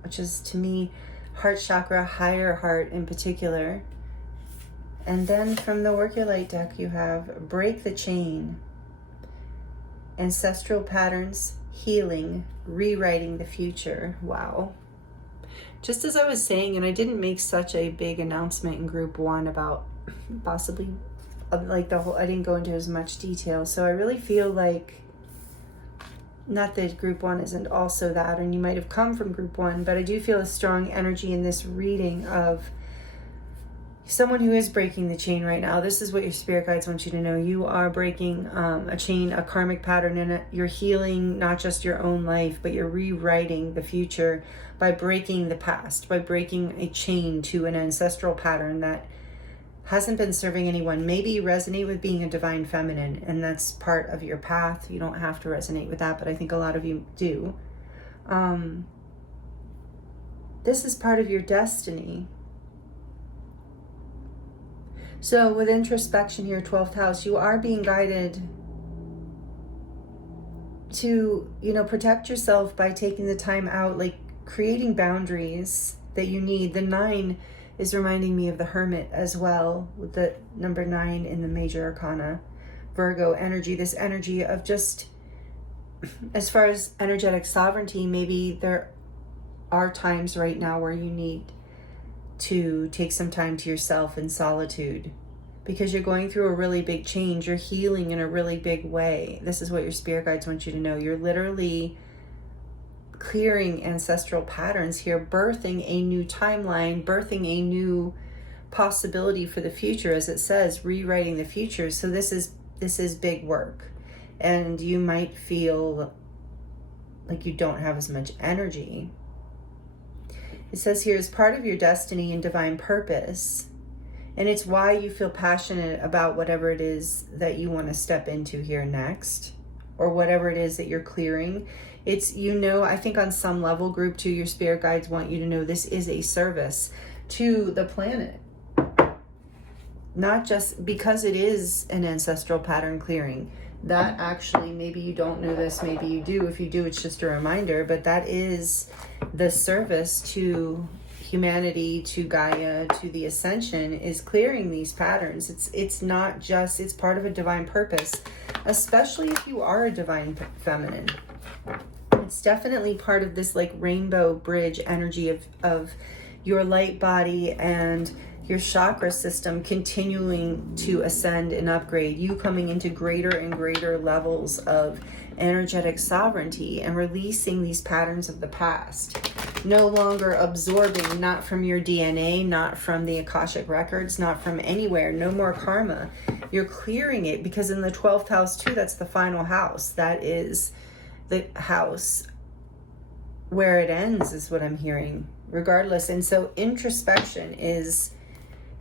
which is, to me, heart chakra, higher heart in particular. And then from the Work Your Light deck, you have break the chain, ancestral patterns, healing, rewriting the future. Wow. Just as I was saying, and I didn't make such a big announcement in group 1 about possibly like the whole, I didn't go into as much detail. So I really feel like, not that group 1 isn't also that, and you might have come from group 1, but I do feel a strong energy in this reading of someone who is breaking the chain right now. This is what your spirit guides want you to know. You are breaking a chain, a karmic pattern, and you're healing not just your own life, but you're rewriting the future by breaking the past, by breaking a chain to an ancestral pattern that hasn't been serving anyone. Maybe you resonate with being a divine feminine, and that's part of your path. You don't have to resonate with that, but I think a lot of you do. This is part of your destiny. So with introspection here, 12th house, you are being guided to, protect yourself by taking the time out, like creating boundaries that you need. The 9 is reminding me of the Hermit as well, with the number 9 in the major arcana. Virgo energy, this energy of just, as far as energetic sovereignty, maybe there are times right now where you need to take some time to yourself in solitude, because you're going through a really big change. You're healing in a really big way. This is what your spirit guides want you to know. You're literally clearing ancestral patterns here, birthing a new timeline, birthing a new possibility for the future, as it says, rewriting the future. So this is big work, and you might feel like you don't have as much energy. It says here, as part of your destiny and divine purpose, and it's why you feel passionate about whatever it is that you want to step into here next, or whatever it is that you're clearing. It's, I think on some level, group 2, your spirit guides want you to know this is a service to the planet. Not just because it is an ancestral pattern clearing. That actually, maybe you don't know this, maybe you do. If you do, it's just a reminder, but that is the service to humanity, to Gaia, to the ascension, is clearing these patterns. It's not just, it's part of a divine purpose, especially if you are a divine feminine. It's definitely part of this like rainbow bridge energy of your light body and your chakra system continuing to ascend and upgrade, you coming into greater and greater levels of energetic sovereignty and releasing these patterns of the past. No longer absorbing, not from your DNA, not from the Akashic records, not from anywhere, no more karma. You're clearing it, because in the 12th house too, that's the final house. That is the house where it ends, is what I'm hearing, regardless. And so introspection is,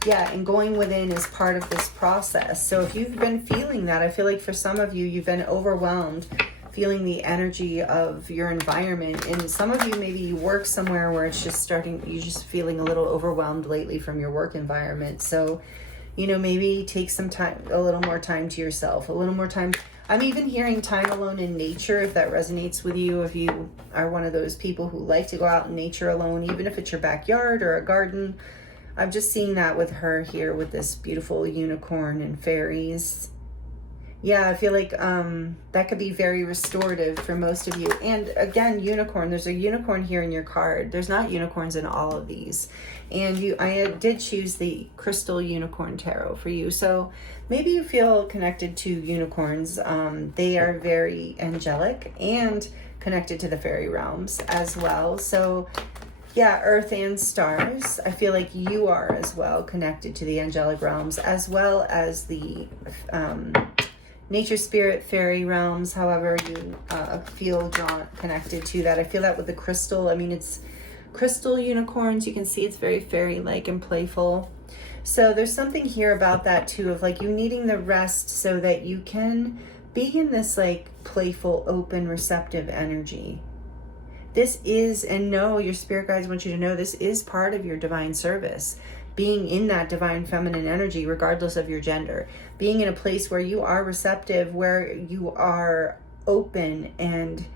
and going within is part of this process. So if you've been feeling that, I feel like for some of you, you've been overwhelmed, feeling the energy of your environment. And some of you, maybe you work somewhere where it's just you're just feeling a little overwhelmed lately from your work environment. So, maybe take some time, a little more time to yourself, a little more time. I'm even hearing time alone in nature, if that resonates with you. If you are one of those people who like to go out in nature alone, even if it's your backyard or a garden. I'm just seeing that with her here, with this beautiful unicorn and fairies. Yeah, I feel like that could be very restorative for most of you. And again, unicorn, there's a unicorn here in your card. There's not unicorns in all of these. And I did choose the Crystal Unicorn Tarot for you. So maybe you feel connected to unicorns. They are very angelic and connected to the fairy realms as well. So yeah, earth and stars. I feel like you are as well connected to the angelic realms, as well as the nature, spirit, fairy realms, however you feel drawn, connected to that. I feel that with the crystal. I mean, it's crystal unicorns. You can see it's very fairy-like and playful. So there's something here about that too, of like you needing the rest so that you can be in this like playful, open, receptive energy. This is, and know, your spirit guides want you to know, this is part of your divine service. Being in that divine feminine energy, regardless of your gender. Being in a place where you are receptive, where you are open and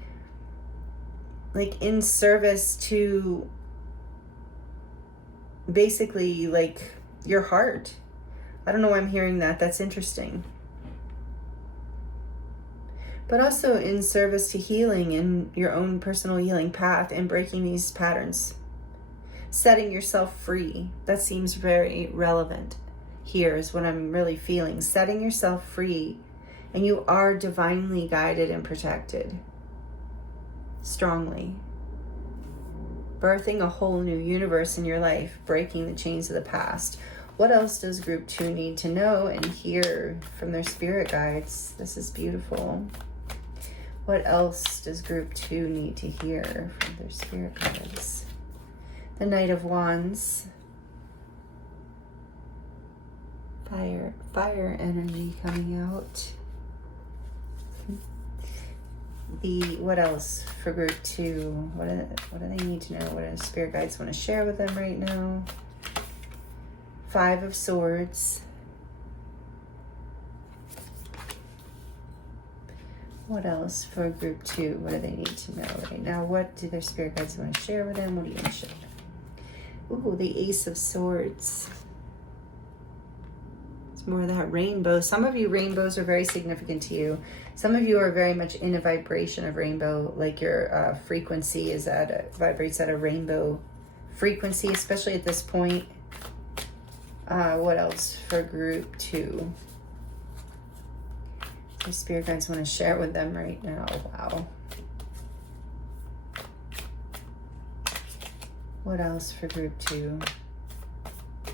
like in service to basically like your heart. I don't know why I'm hearing that. That's interesting. But also in service to healing in your own personal healing path and breaking these patterns. Setting yourself free. That seems very relevant here, is what I'm really feeling. Setting yourself free, and you are divinely guided and protected. Strongly. Birthing a whole new universe in your life, breaking the chains of the past. What else does group 2 need to know and hear from their spirit guides? This is beautiful. What else does group 2 need to hear from their spirit guides? The Knight of Wands. Fire energy coming out. What else for group 2? What do they need to know? What do spirit guides want to share with them right now? 5 of Swords. What else for group 2? What do they need to know right now? What do their spirit guides want to share with them? What do you want to share? Ooh, the Ace of Swords. It's more of that rainbow. Some of you, rainbows are very significant to you. Some of you are very much in a vibration of rainbow, like your frequency is vibrates at a rainbow frequency, especially at this point. What else for group 2? The spirit guides want to share with them right now. Wow. What else for group 2? What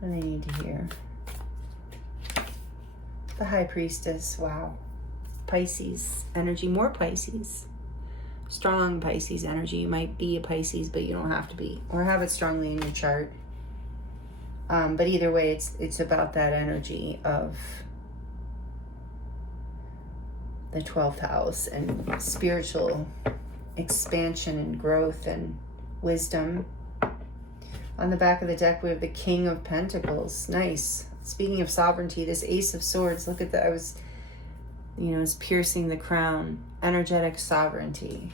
do they need to hear? The High Priestess, wow. Pisces energy, more Pisces. Strong Pisces energy. You might be a Pisces, but you don't have to be. Or have it strongly in your chart. But either way, it's about that energy of the 12th house and spiritual expansion and growth and wisdom. On the back of the deck, we have the King of Pentacles. Nice. Speaking of sovereignty, this Ace of Swords, look at that. I was, it's piercing the crown. Energetic sovereignty.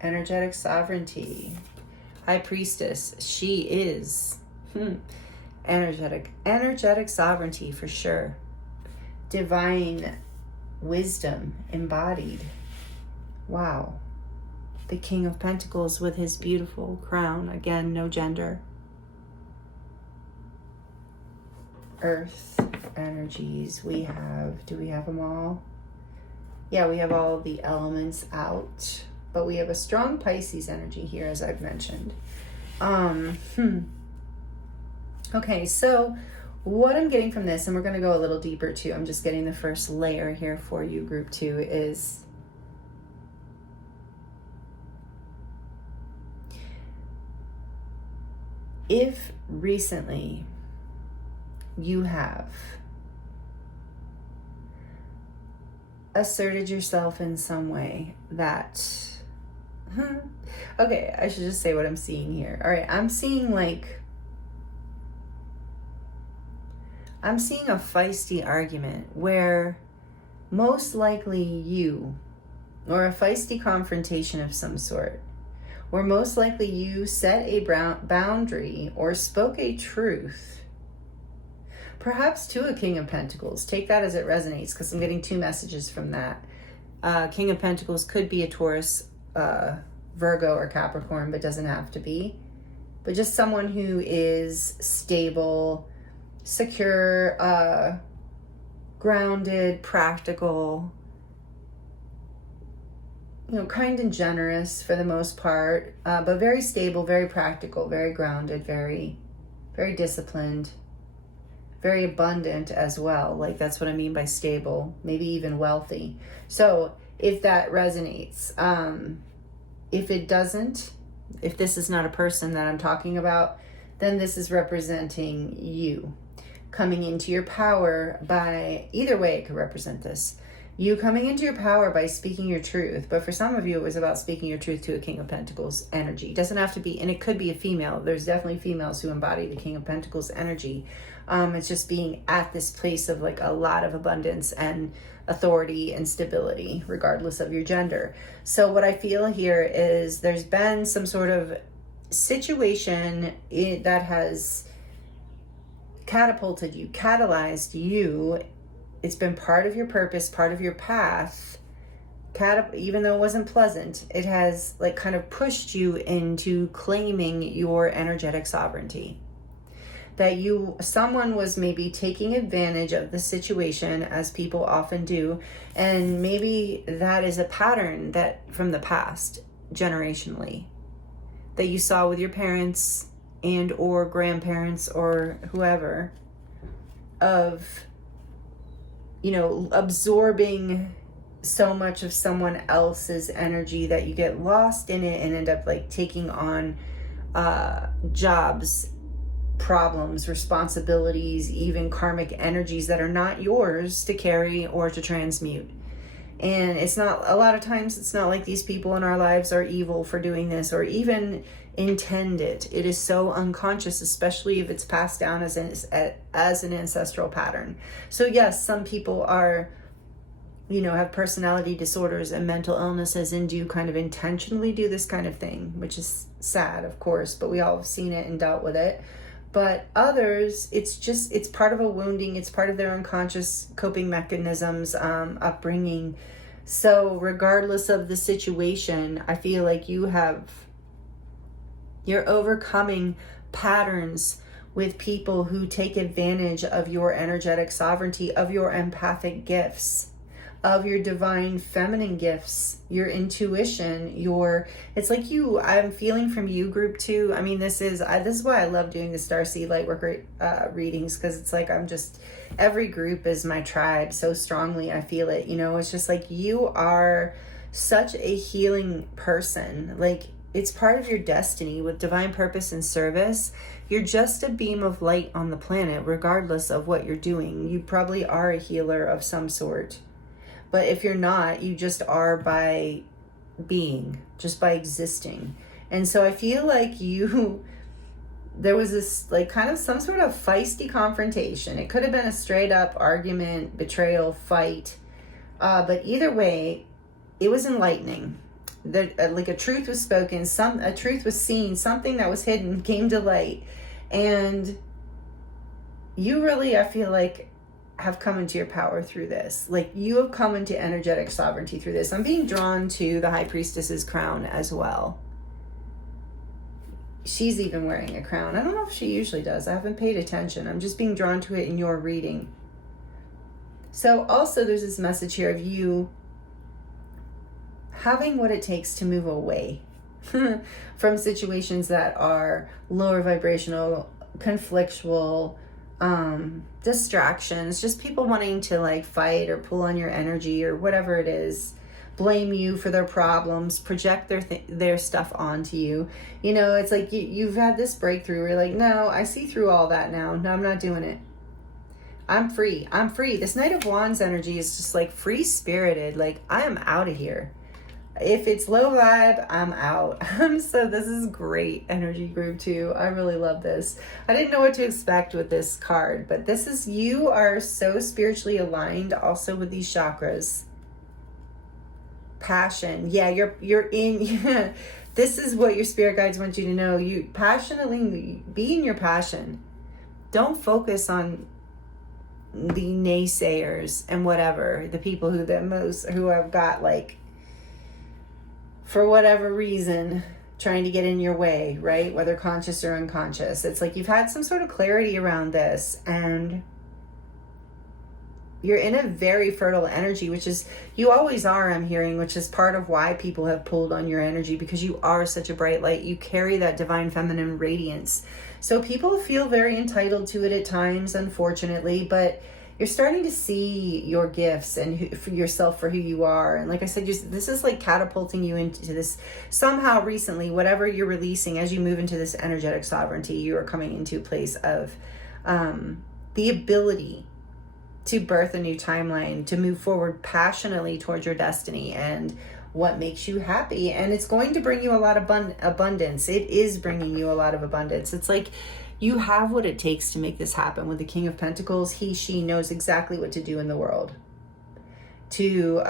Energetic sovereignty. High Priestess. She is energetic sovereignty for sure. Divine wisdom embodied. Wow. The King of Pentacles with his beautiful crown. Again, no gender. Earth energies. Do we have them all? Yeah, we have all the elements out. But we have a strong Pisces energy here, as I've mentioned. Okay, so what I'm getting from this, and we're going to go a little deeper too, I'm just getting the first layer here for you, group 2, is if recently you have asserted yourself in some way that okay, I should just say what I'm seeing here. All right, I'm seeing a feisty argument where most likely you, or a feisty confrontation of some sort, where most likely you set a boundary or spoke a truth, perhaps to a King of Pentacles. Take that as it resonates, because I'm getting 2 messages from that. King of Pentacles could be a Taurus, Virgo, or Capricorn, but doesn't have to be. But just someone who is stable, secure, grounded, practical, kind and generous for the most part, but very stable, very practical, very grounded, very, very disciplined, very abundant as well. Like, that's what I mean by stable, maybe even wealthy. So if that resonates, if it doesn't, if this is not a person that I'm talking about, then this is representing you coming into your power by, either way it could represent this. You coming into your power by speaking your truth. But for some of you, it was about speaking your truth to a King of Pentacles energy. It doesn't have to be, and it could be a female. There's definitely females who embody the King of Pentacles energy. It's just being at this place of like a lot of abundance and authority and stability, regardless of your gender. So what I feel here is there's been some sort of situation that has catapulted you, catalyzed you. It's been part of your purpose, part of your path. Even though it wasn't pleasant, it has like kind of pushed you into claiming your energetic sovereignty. That someone was maybe taking advantage of the situation, as people often do, and maybe that is a pattern that from the past, generationally, that you saw with your parents and or grandparents or whoever, of absorbing so much of someone else's energy that you get lost in it and end up like taking on jobs, problems, responsibilities, even karmic energies that are not yours to carry or to transmute. And it's not, a lot of times it's not like these people in our lives are evil for doing this or even intend it. It is so unconscious, especially if it's passed down as an ancestral pattern. So yes, some people are, have personality disorders and mental illnesses and do kind of intentionally do this kind of thing, which is sad, of course, but we all have seen it and dealt with it. But others, it's part of a wounding. It's part of their unconscious coping mechanisms, upbringing. So regardless of the situation, I feel like you're overcoming patterns with people who take advantage of your energetic sovereignty, of your empathic gifts, of your divine feminine gifts, your intuition, it's like I'm feeling from you, group 2. I mean, this is why I love doing the Starseed Lightworker readings, because it's like every group is my tribe so strongly. I feel it, it's just like you are such a healing person. Like, it's part of your destiny with divine purpose and service. You're just a beam of light on the planet, regardless of what you're doing. You probably are a healer of some sort. But if you're not, you just are by being, just by existing. And so I feel like there was this like kind of some sort of feisty confrontation. It could have been a straight up argument, betrayal, fight. But either way, it was enlightening. Like a truth was spoken, a truth was seen, something that was hidden came to light. And you really, I feel like, have come into your power through this. Like, you have come into energetic sovereignty through this. I'm being drawn to the High Priestess's crown as well. She's even wearing a crown. I don't know if she usually does. I haven't paid attention. I'm just being drawn to it in your reading. So also there's this message here of you having what it takes to move away from situations that are lower vibrational, conflictual, distractions, just people wanting to like fight or pull on your energy or whatever it is, blame you for their problems, project their stuff onto you. It's like you've had this breakthrough where you're like, no, I see through all that now. No, I'm not doing it. I'm free. This Knight of Wands energy is just like free spirited. Like, I am out of here. If it's low vibe, I'm out. So this is great energy, group 2. I really love this. I didn't know what to expect with this card, but you are so spiritually aligned also with these chakras. Passion. Yeah, you're in. This is what your spirit guides want you to know. You passionately be in your passion. Don't focus on the naysayers and whatever, the people who have got like, for whatever reason, trying to get in your way, right? Whether conscious or unconscious. It's like you've had some sort of clarity around this, and you're in a very fertile energy, which is, you always are, I'm hearing, which is part of why people have pulled on your energy, because you are such a bright light. You carry that divine feminine radiance. So people feel very entitled to it at times, unfortunately, but you're starting to see your gifts and for yourself for who you are. And like I said, this is like catapulting you into this somehow recently, whatever you're releasing as you move into this energetic sovereignty, you are coming into a place of the ability to birth a new timeline, to move forward passionately towards your destiny and what makes you happy. And it's going to bring you a lot of abundance. It is bringing you a lot of abundance. It's like you have what it takes to make this happen. With the King of Pentacles, she knows exactly what to do in the world to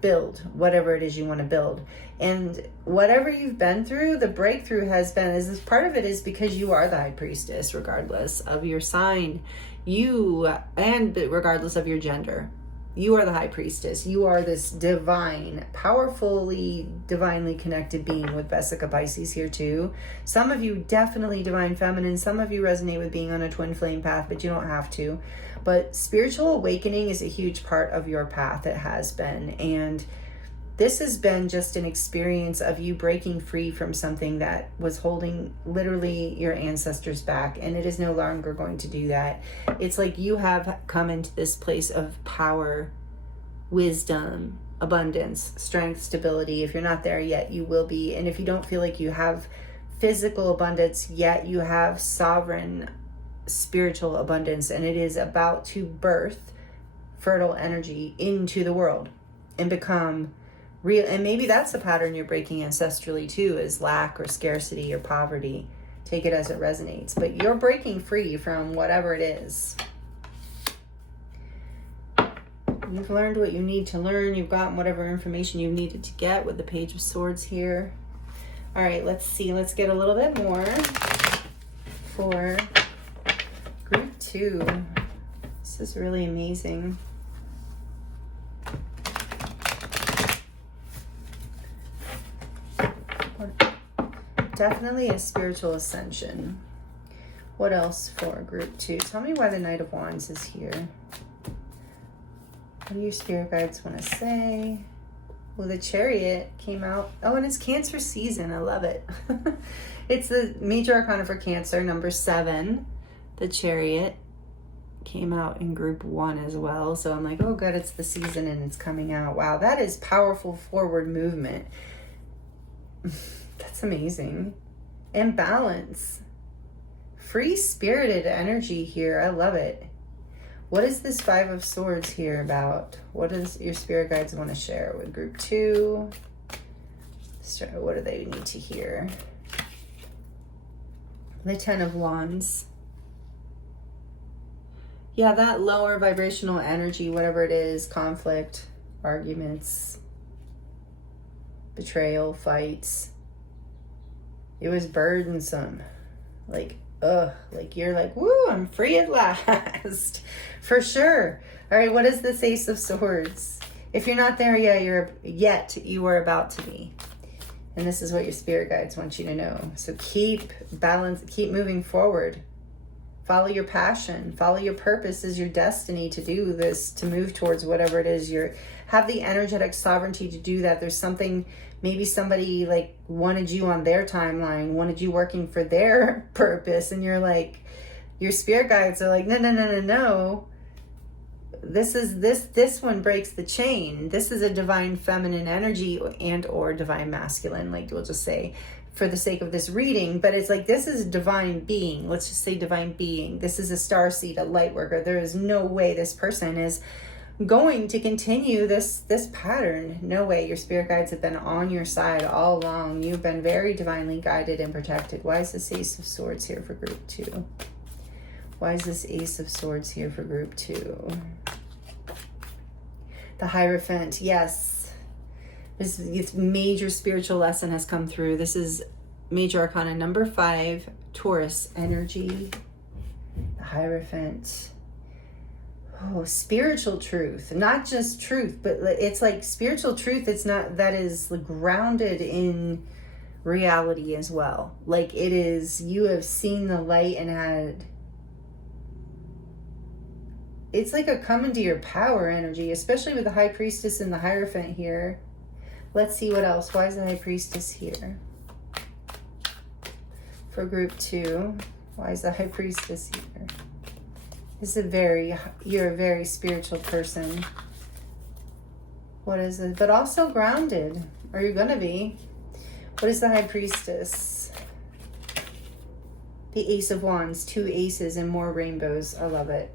build whatever it is you want to build. And whatever you've been through, the breakthrough has been, is this part of it is because you are the High Priestess, regardless of your sign, and regardless of your gender. You are the High Priestess. You are this divine, powerfully, divinely connected being with Vesica Pisces here too. Some of you definitely divine feminine. Some of you resonate with being on a twin flame path, but you don't have to. But spiritual awakening is a huge part of your path. It has been. And this has been just an experience of you breaking free from something that was holding literally your ancestors back, and it is no longer going to do that. It's like you have come into this place of power, wisdom, abundance, strength, stability. If you're not there yet, you will be. And if you don't feel like you have physical abundance yet, you have sovereign spiritual abundance, and it is about to birth fertile energy into the world and become real. And maybe that's the pattern you're breaking ancestrally too, is lack or scarcity or poverty. Take it as it resonates, but you're breaking free from whatever it is. You've learned what you need to learn. You've gotten whatever information you needed to get with the Page of Swords here. All right, let's see. Let's get a little bit more for group 2. This is really amazing. Definitely a spiritual ascension. What else for group 2? Tell me why the Knight of Wands is here. What do your spirit guides want to say? Well, the Chariot came out. Oh, and it's Cancer season. I love it. It's the major arcana for Cancer, number 7. The Chariot came out in group 1 as well. So I'm like, oh, good, it's the season and it's coming out. Wow, that is powerful forward movement. That's amazing. And balance. Free-spirited energy here. I love it. What is this 5 of Swords here about? What does your spirit guides want to share with group 2? What do they need to hear? The 10 of Wands. Yeah, that lower vibrational energy, whatever it is, conflict, arguments, betrayal, fights. It was burdensome. Like, ugh, like you're like, woo, I'm free at last. For sure. All right, what is this Ace of Swords? If you're not there yet, you are about to be. And this is what your spirit guides want you to know. So keep balance, keep moving forward. Follow your passion, follow your purpose is your destiny to do this, to move towards whatever it is. Have the energetic sovereignty to do that. There's something, maybe somebody like wanted you on their timeline, wanted you working for their purpose. And you're like, your spirit guides are like, no. This one breaks the chain. This is a divine feminine energy and or divine masculine, like we'll just say for the sake of this reading, but it's like, this is a divine being. Let's just say divine being. This is a starseed, a light worker. There is no way this person is going to continue this pattern. No way. Your spirit guides have been on your side all along. You've been very divinely guided and protected. Why is this Ace of Swords here for group 2? Why is this Ace of Swords here for group 2? The Hierophant, yes. This major spiritual lesson has come through. This is major arcana number 5, Taurus energy. The Hierophant. Oh, spiritual truth. Not just truth, but it's like spiritual truth. It's not, that is grounded in reality as well. Like it is, you have seen the light and had, it's like a come into your power energy, especially with the High Priestess and the Hierophant here. Let's see what else. Why is the High Priestess here? For group 2, why is the High Priestess here? You're a very spiritual person. What is it? But also grounded, or you're gonna be. What is the High Priestess? The Ace of Wands, 2 aces and more rainbows. I love it.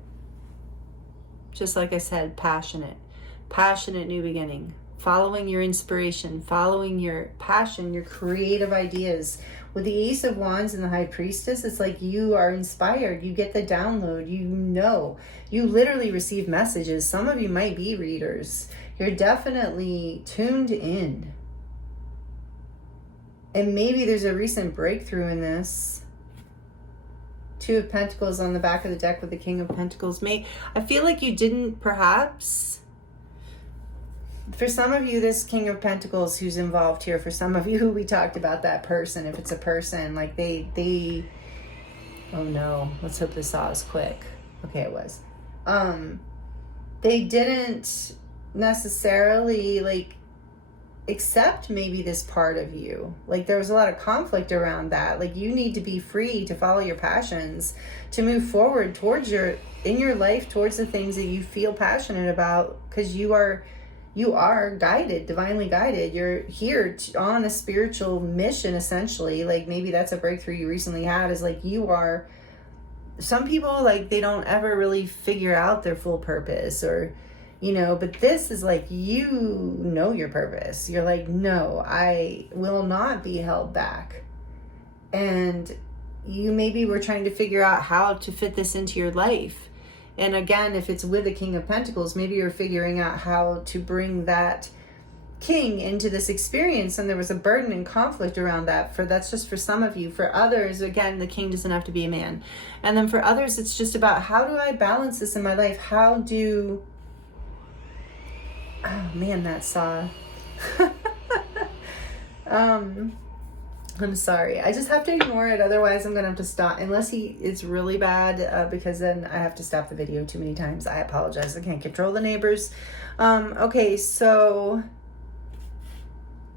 Just like I said, passionate new beginning, following your inspiration, following your passion, your creative ideas. With the Ace of Wands and the High Priestess, it's like you are inspired. You get the download. You literally receive messages. Some of you might be readers. You're definitely tuned in. And maybe there's a recent breakthrough in this. 2 of Pentacles on the back of the deck with the King of Pentacles. I feel like you didn't, perhaps. For some of you, this King of Pentacles who's involved here, for some of you, we talked about that person. If it's a person, like they oh no, let's hope this saw us quick. Okay, it was. They didn't necessarily like accept maybe this part of you. Like there was a lot of conflict around that. Like you need to be free to follow your passions, to move forward towards in your life towards the things that you feel passionate about, because you are guided, divinely guided. You're here on a spiritual mission, essentially. Like maybe that's a breakthrough you recently had, is like you are, some people like they don't ever really figure out their full purpose, or but this is like, you know your purpose. You're like, no, I will not be held back. And you maybe were trying to figure out how to fit this into your life. And again, if it's with the King of Pentacles, maybe you're figuring out how to bring that king into this experience, and there was a burden and conflict around that. That's just for some of you. For others, again, the king doesn't have to be a man. And then for others, it's just about, how do I balance this in my life? Oh man, that saw. I'm sorry. I just have to ignore it. Otherwise, I'm going to have to stop. Unless it's really bad, because then I have to stop the video too many times. I apologize. I can't control the neighbors. Okay, so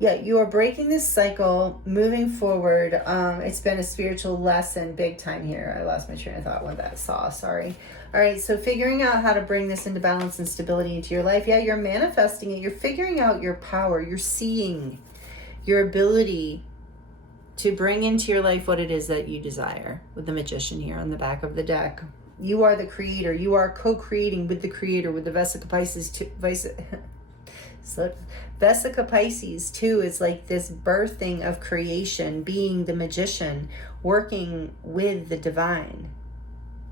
yeah, you are breaking this cycle, moving forward. It's been a spiritual lesson big time here. I lost my train of thought with that saw, sorry. All right, so figuring out how to bring this into balance and stability into your life. Yeah, you're manifesting it. You're figuring out your power. You're seeing your ability to bring into your life what it is that you desire, with the Magician here on the back of the deck. You are the creator. You are co-creating with the creator, with the Vesica Pisces Vesica Pisces too is like this birthing of creation, being the magician, working with the divine,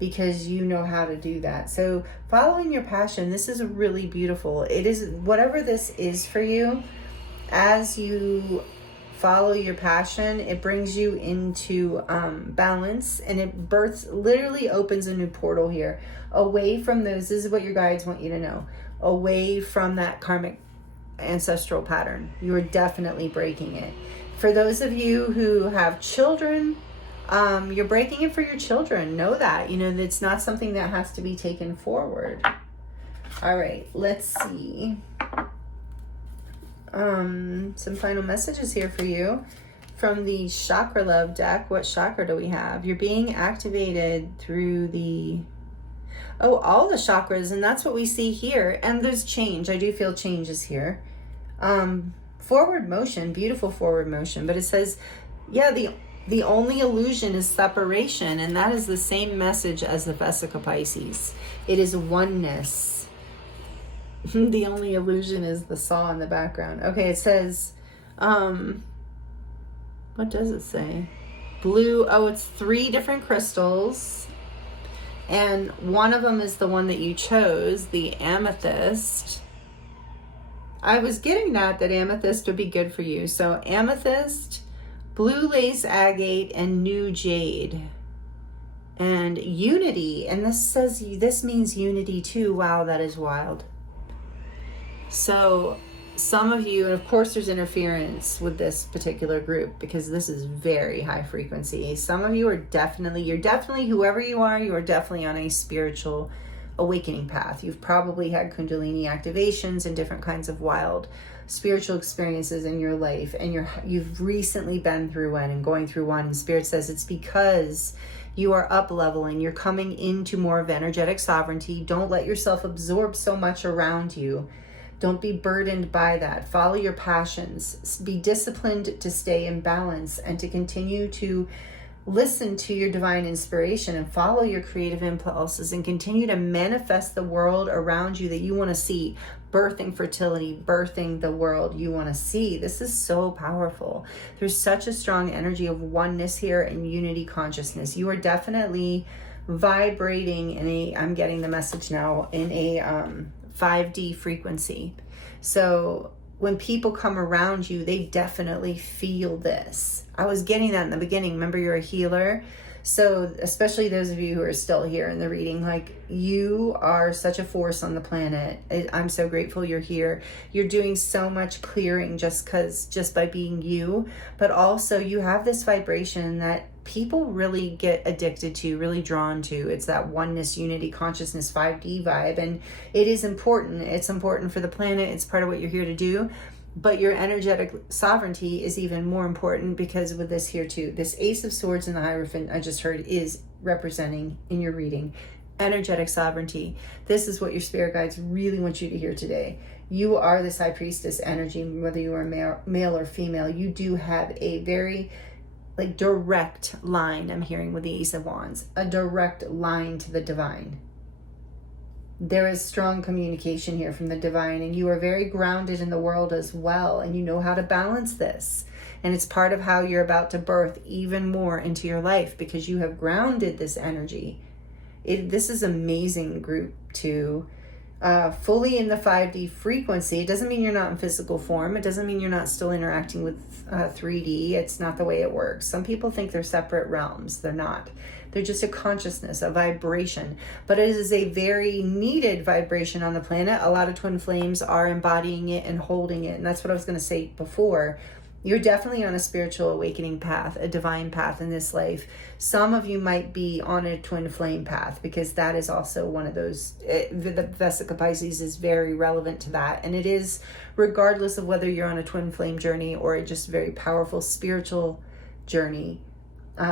because you know how to do that. So following your passion, this is really beautiful. It is, whatever this is for you, as you follow your passion, it brings you into balance, and it literally opens a new portal here, away from those, this is what your guides want you to know, away from that karmic ancestral pattern. You are definitely breaking it. For those of you who have children, you're breaking it for your children. Know that, it's not something that has to be taken forward. All right, let's see. Some final messages here for you from the Chakra Love deck. What chakra do we have? You're being activated through all the chakras, and that's what we see here. And there's change. I do feel changes here. Forward motion, beautiful forward motion. But it says, yeah, the only illusion is separation, and that is the same message as the Vesica Pisces. It is oneness. The only illusion is the saw in the background. Okay, it says, what does it say? Blue, it's 3 different crystals. And one of them is the one that you chose, the amethyst. I was getting that amethyst would be good for you. So amethyst, blue lace agate, and new jade. And unity. And this means unity too. Wow, that is wild. So some of you, and of course there's interference with this particular group because this is very high frequency. Some of you are you're definitely, whoever you are definitely on a spiritual awakening path. You've probably had Kundalini activations and different kinds of wild spiritual experiences in your life, and you've recently been through one and going through one, and Spirit says it's because you are up leveling. You're coming into more of energetic sovereignty. Don't let yourself absorb so much around you. Don't be burdened by that. Follow your passions. Be disciplined to stay in balance and to continue to listen to your divine inspiration and follow your creative impulses and continue to manifest the world around you that you want to see. Birthing fertility, birthing the world you want to see. This is so powerful. There's such a strong energy of oneness here and unity consciousness. You are definitely vibrating in I'm getting the message now, in a 5D frequency. So when people come around you, they definitely feel this. I was getting that in the beginning. Remember, you're a healer. So especially those of you who are still here in the reading, like, you are such a force on the planet. I'm so grateful you're here. You're doing so much clearing just by being you, but also you have this vibration that people really get addicted to, really drawn to. It's that oneness, unity, consciousness, 5D vibe. And it is important. It's important for the planet. It's part of what you're here to do. But your energetic sovereignty is even more important, because with this here too, this Ace of Swords in the Hierophant I just heard is representing in your reading energetic sovereignty. This is what your spirit guides really want you to hear today. You are this High Priestess energy, whether you are male or female. You do have a very direct line, I'm hearing with the Ace of Wands, a direct line to the divine. There is strong communication here from the divine, and you are very grounded in the world as well, and you know how to balance this. And it's part of how you're about to birth even more into your life, because you have grounded this energy. This is amazing group to fully in the 5D frequency. It doesn't mean you're not in physical form. It doesn't mean you're not still interacting with 3D. It's not the way it works. Some people think they're separate realms. They're not. They're just a consciousness, a vibration. But it is a very needed vibration on the planet. A lot of twin flames are embodying it and holding it. And that's what I was going to say before. You're definitely on a spiritual awakening path, a divine path in this life. Some of you might be on a twin flame path, because that is also one of those, the Vesica Pisces is very relevant to that. And it is, regardless of whether you're on a twin flame journey or a just very powerful spiritual journey,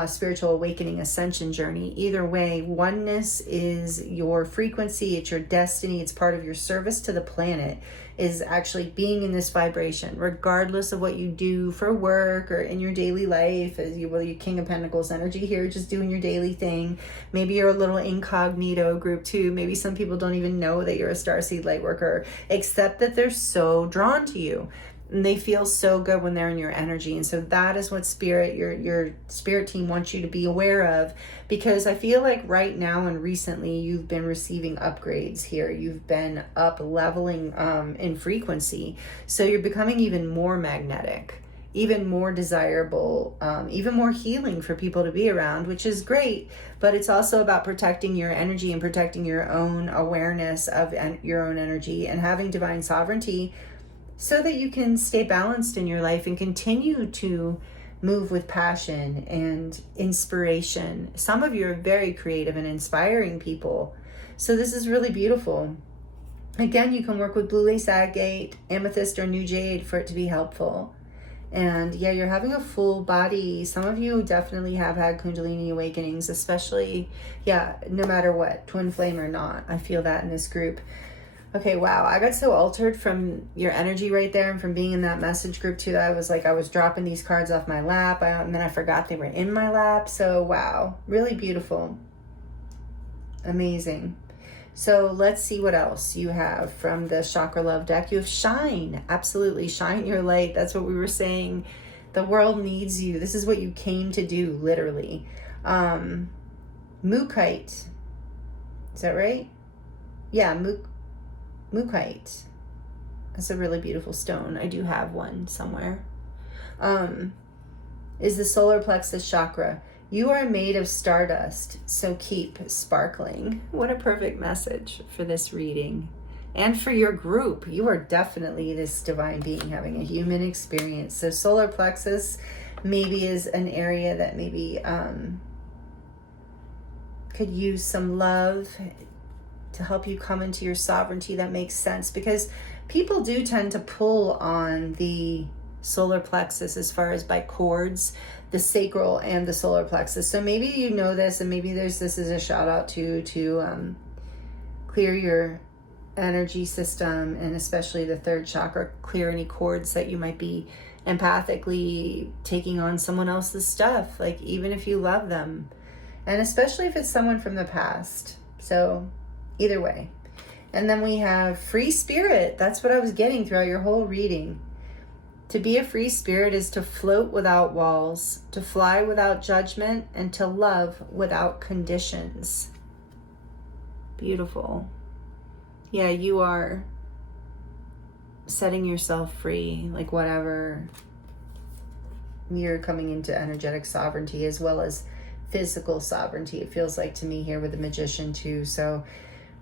spiritual awakening ascension journey. Either way, oneness is your frequency, it's your destiny, it's part of your service to the planet, is actually being in this vibration, regardless of what you do for work or in your daily life. As you, whether you King of Pentacles energy here, just doing your daily thing. Maybe you're a little incognito group 2. Maybe some people don't even know that you're a starseed light worker, except that they're so drawn to you. And they feel so good when they're in your energy. And so that is what spirit, your spirit team wants you to be aware of, because I feel like right now and recently you've been receiving upgrades here. You've been up leveling in frequency. So you're becoming even more magnetic, even more desirable, even more healing for people to be around, which is great. But it's also about protecting your energy and protecting your own awareness of your own energy and having divine sovereignty, so that you can stay balanced in your life and continue to move with passion and inspiration. Some of you are very creative and inspiring people. So this is really beautiful. Again, you can work with blue lace agate, amethyst, or new jade for it to be helpful. And yeah, you're having a full body. Some of you definitely have had Kundalini awakenings, especially, yeah, no matter what, twin flame or not. I feel that in this group. Okay, wow, I got so altered from your energy right there and from being in that message group too, that I was like, I was dropping these cards off my lap, and then I forgot they were in my lap. So wow, really beautiful. Amazing. So let's see what else you have from the Chakra Love deck. You have shine. Absolutely, shine your light. That's what we were saying. The world needs you. This is what you came to do, literally. Mookite. Is that right? Yeah, Mookite. That's a really beautiful stone. I do have one somewhere. Is the solar plexus chakra. You are made of stardust, so keep sparkling. What a perfect message for this reading. And for your group. You are definitely this divine being having a human experience. So solar plexus maybe is an area that maybe could use some love to help you come into your sovereignty. That makes sense, because people do tend to pull on the solar plexus as far as by cords, the sacral and the solar plexus. So maybe you know this, and maybe this is a shout out to clear your energy system, and especially the third chakra, clear any cords that you might be empathically taking on someone else's stuff, like even if you love them, and especially if it's someone from the past. So either way. And then we have free spirit. That's what I was getting throughout your whole reading. To be a free spirit is to float without walls, to fly without judgment, and to love without conditions. Beautiful. Yeah, you are setting yourself free, like whatever. You're coming into energetic sovereignty as well as physical sovereignty, it feels like to me here with the Magician too. So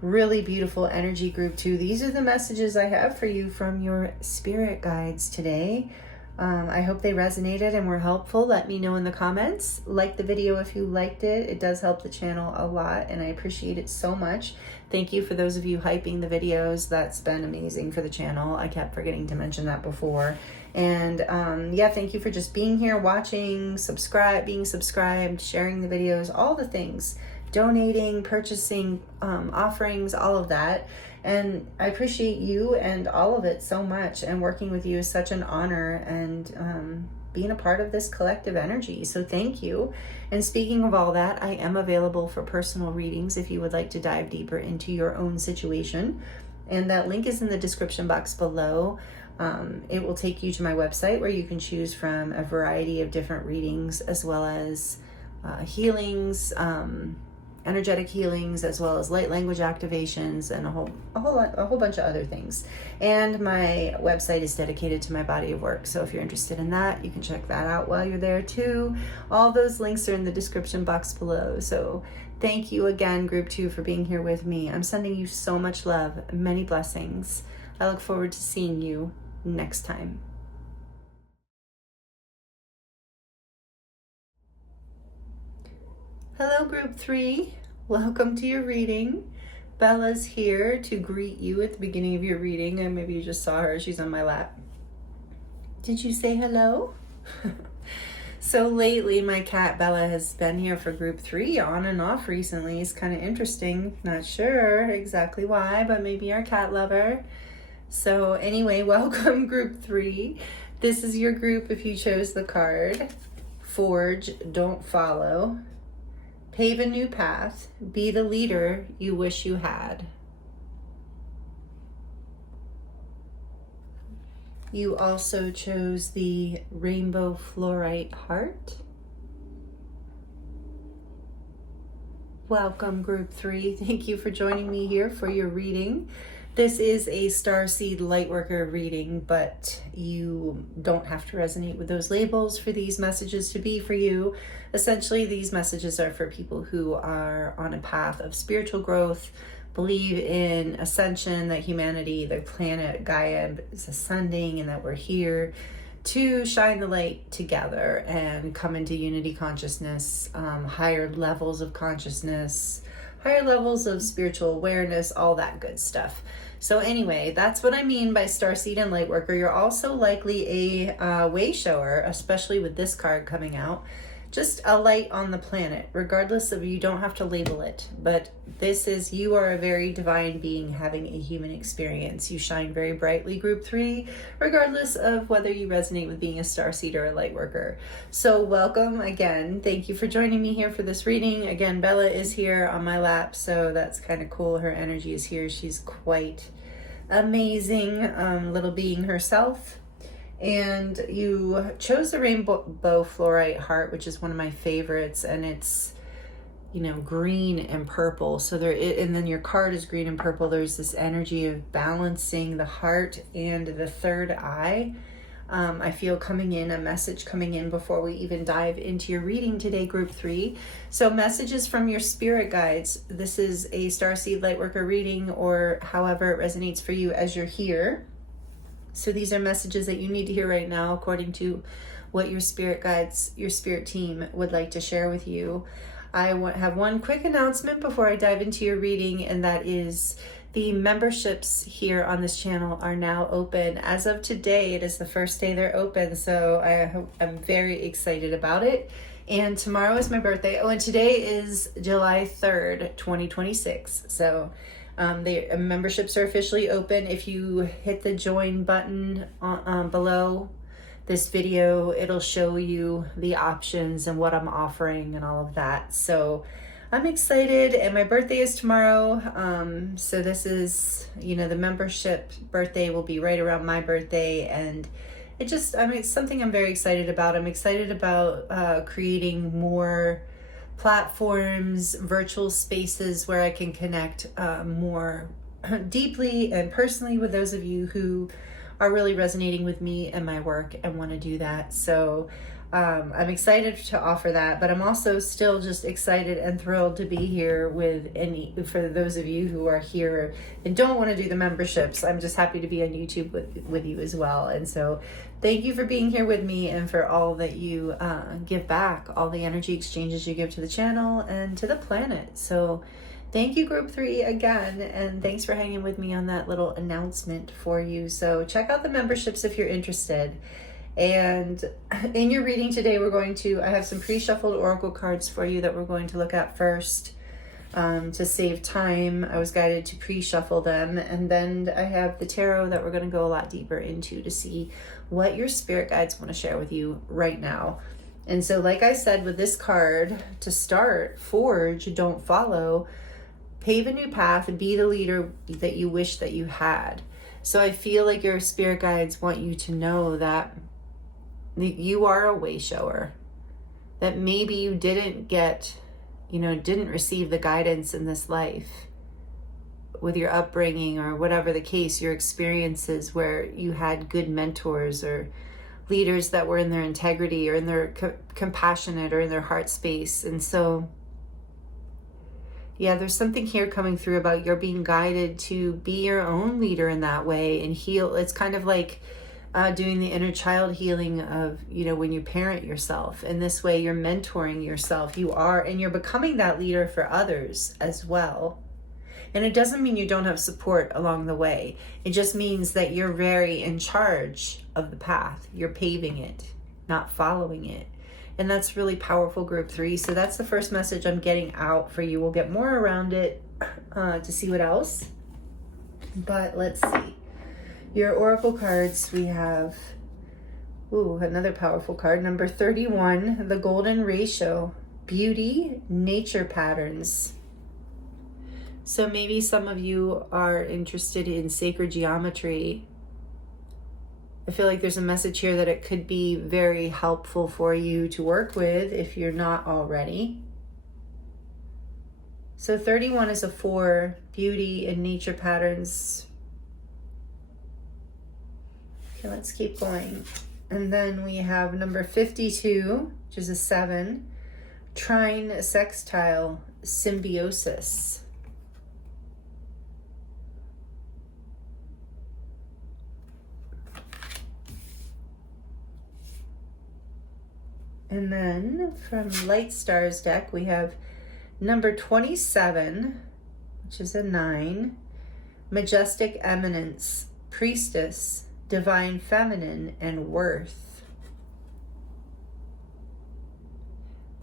really beautiful energy group too. These are the messages I have for you from your spirit guides today. I hope they resonated and were helpful. Let me know in the comments. Like the video if you liked it. It does help the channel a lot, and I appreciate it so much. Thank you for those of you hyping the videos. That's been amazing for the channel. I kept forgetting to mention that before. And yeah, thank you for just being here, watching, being subscribed, sharing the videos, all the things. Donating, purchasing, offerings, all of that. And I appreciate you and all of it so much, and working with you is such an honor, and being a part of this collective energy. So thank you. And speaking of all that, I am available for personal readings if you would like to dive deeper into your own situation. And that link is in the description box below. It will take you to my website where you can choose from a variety of different readings, as well as healings, energetic healings, as well as light language activations, and a whole bunch of other things. And my website is dedicated to my body of work, so if you're interested in that, you can check that out while you're there too. All those links are in the description box below. So thank you again, group 2, for being here with me. I'm sending you so much love, many blessings. I look forward to seeing you next time. Hello, Group 3. Welcome to your reading. Bella's here to greet you at the beginning of your reading, and maybe you just saw her. She's on my lap. Did you say hello? So lately, my cat Bella has been here for Group 3 on and off recently. It's kind of interesting. Not sure exactly why, but maybe our cat lover. So anyway, welcome, Group 3. This is your group if you chose the card. Forge, don't follow. Pave a new path. Be the leader you wish you had. You also chose the Rainbow Fluorite Heart. Welcome, Group 3. Thank you for joining me here for your reading. This is a Starseed Lightworker reading, but you don't have to resonate with those labels for these messages to be for you. Essentially, these messages are for people who are on a path of spiritual growth, believe in ascension, that humanity, the planet Gaia is ascending, and that we're here to shine the light together and come into unity consciousness, higher levels of consciousness, higher levels of spiritual awareness, all that good stuff. So anyway, that's what I mean by Starseed and Lightworker. You're also likely a way shower, especially with this card coming out. Just a light on the planet, regardless of, you don't have to label it, but this is, you are a very divine being having a human experience. You shine very brightly, Group 3, regardless of whether you resonate with being a Starseed or a Lightworker. So welcome again. Thank you for joining me here for this reading. Again, Bella is here on my lap, so that's kind of cool. Her energy is here. She's quite amazing little being herself. And you chose the Rainbow Fluorite Heart, which is one of my favorites, and it's, you know, green and purple. So and then your card is green and purple. There's this energy of balancing the heart and the third eye. I feel coming in, a message coming in before we even dive into your reading today, Group 3. So messages from your spirit guides. This is a Starseed Lightworker reading, or however it resonates for you as you're here. So these are messages that you need to hear right now according to what your spirit guides, your spirit team would like to share with you. I have one quick announcement before I dive into your reading, and that is the memberships here on this channel are now open. As of today, it is the first day they're open, so I'm very excited about it. And tomorrow is my birthday. Oh, and today is July 3rd, 2026. So the memberships are officially open. If you hit the join button below this video, it'll show you the options and what I'm offering and all of that. So I'm excited, and my birthday is tomorrow. So this is, you know, the membership birthday will be right around my birthday, and it's something I'm very excited about. I'm excited about creating more platforms, virtual spaces where I can connect more deeply and personally with those of you who are really resonating with me and my work and want to do that. So I'm excited to offer that, but I'm also still just excited and thrilled to be here for those of you who are here and don't want to do the memberships. I'm just happy to be on YouTube with you as well. And so thank you for being here with me and for all that you give back, all the energy exchanges you give to the channel and to the planet. So thank you, Group 3, again, and thanks for hanging with me on that little announcement for you. So check out the memberships if you're interested. And in your reading today, I have some pre-shuffled oracle cards for you that we're going to look at first. To save time, I was guided to pre-shuffle them, and then I have the tarot that we're going to go a lot deeper into to see what your spirit guides want to share with you right now. And so, like I said, with this card, to start, forge, don't follow, pave a new path, and be the leader that you wish that you had. So I feel like your spirit guides want you to know that you are a way shower, that maybe you didn't receive the guidance in this life with your upbringing or whatever the case, your experiences where you had good mentors or leaders that were in their integrity or in their compassionate or in their heart space. And so, yeah, there's something here coming through about you're being guided to be your own leader in that way and heal. It's kind of like doing the inner child healing of, when you parent yourself. And this way you're mentoring yourself. And you're becoming that leader for others as well. And it doesn't mean you don't have support along the way. It just means that you're very in charge of the path. You're paving it, not following it. And that's really powerful, group 3. So that's the first message I'm getting out for you. We'll get more around it to see what else. But let's see. Your oracle cards, we have, another powerful card, number 31, the golden ratio, beauty, nature patterns. So maybe some of you are interested in sacred geometry. I feel like there's a message here that it could be very helpful for you to work with if you're not already. So 31 is a 4, beauty and nature patterns. Okay, let's keep going. And then we have number 52, which is a 7, trine sextile, symbiosis. And then from Light Stars deck, we have number 27, which is a 9, majestic eminence, priestess, divine feminine, and worth.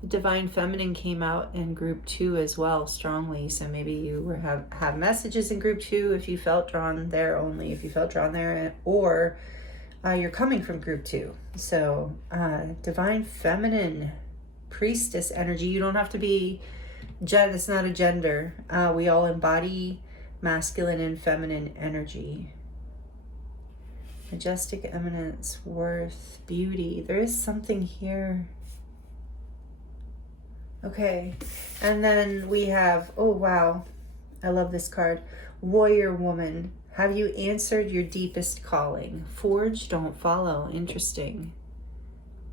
The divine feminine came out in group 2 as well, strongly. So maybe you have messages in group 2 if you felt drawn there, only if you felt drawn there, or you're coming from group 2. So divine feminine, priestess energy. You don't have to be, it's not a gender. We all embody masculine and feminine energy. Majestic eminence, worth, beauty. There is something here. Okay. And then we have, oh wow, I love this card. Warrior woman. Have you answered your deepest calling? Forge, don't follow. Interesting.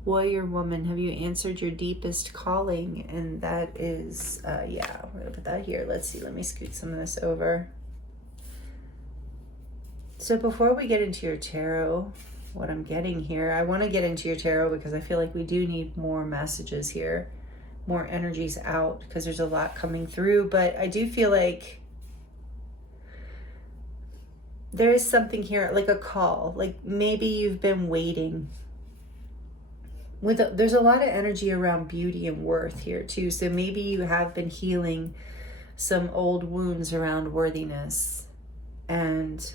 Warrior woman, have you answered your deepest calling? And that is, yeah, we're gonna put that here. Let's see, let me scoot some of this over. So before we get into your tarot, what I'm getting here, I want to get into your tarot because I feel like we do need more messages here, more energies out, because there's a lot coming through. But I do feel like there is something here, like a call, like maybe you've been waiting. There's a lot of energy around beauty and worth here too. So maybe you have been healing some old wounds around worthiness. And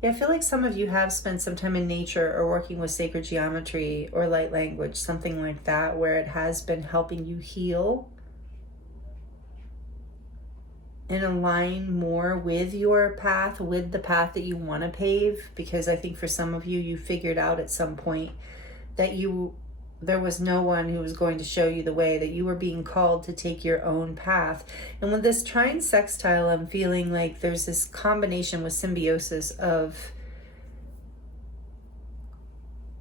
yeah, I feel like some of you have spent some time in nature or working with sacred geometry or light language, something like that, where it has been helping you heal and align more with your path, with the path that you want to pave. Because I think for some of you, you figured out at some point that there was no one who was going to show you the way, that you were being called to take your own path. And with this trine sextile, I'm feeling like there's this combination with symbiosis of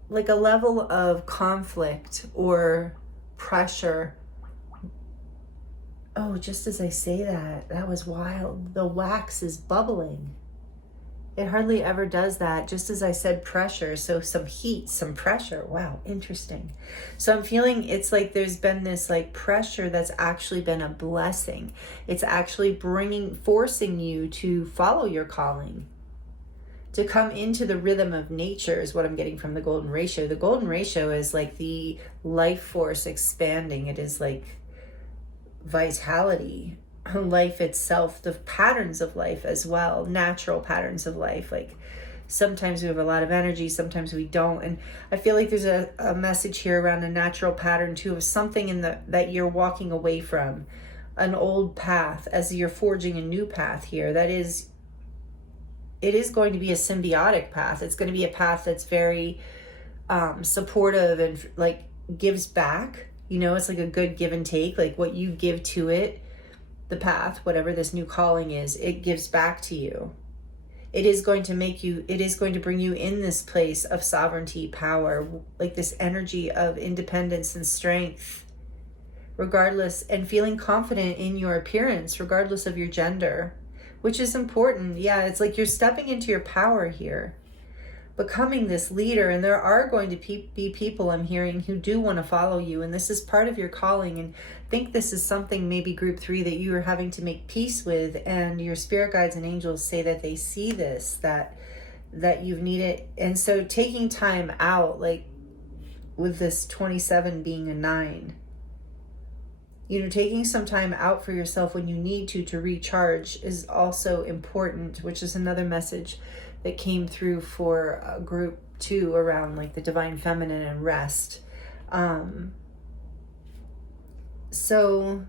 like a level of conflict or pressure. Oh, just as I say that, that was wild. The wax is bubbling. It hardly ever does that. Just as I said, pressure. So some heat, some pressure. Wow, interesting. So I'm feeling it's like there's been this like pressure that's actually been a blessing. It's actually forcing you to follow your calling, to come into the rhythm of nature is what I'm getting from the golden ratio. The golden ratio is like the life force expanding. It is like vitality, life itself, the patterns of life as well, natural patterns of life. Like sometimes we have a lot of energy, sometimes we don't. And I feel like there's a message here around a natural pattern too, of something that you're walking away from, an old path as you're forging a new path here. It is going to be a symbiotic path. It's going to be a path that's very supportive and like gives back. You know, it's like a good give and take, like what you give to it, the path, whatever this new calling is, it gives back to you. It is going to bring you in this place of sovereignty, power, like this energy of independence and strength, regardless, and feeling confident in your appearance, regardless of your gender, which is important. Yeah, it's like you're stepping into your power here, becoming this leader. And there are going to be people, I'm hearing, who do want to follow you. And this is part of your calling. And I think this is something, maybe group 3, that you are having to make peace with. And your spirit guides and angels say that they see this, that you've needed. And so taking time out, like with this 27 being a 9, taking some time out for yourself when you need to recharge is also important, which is another message that came through for group 2 around like the divine feminine and rest. So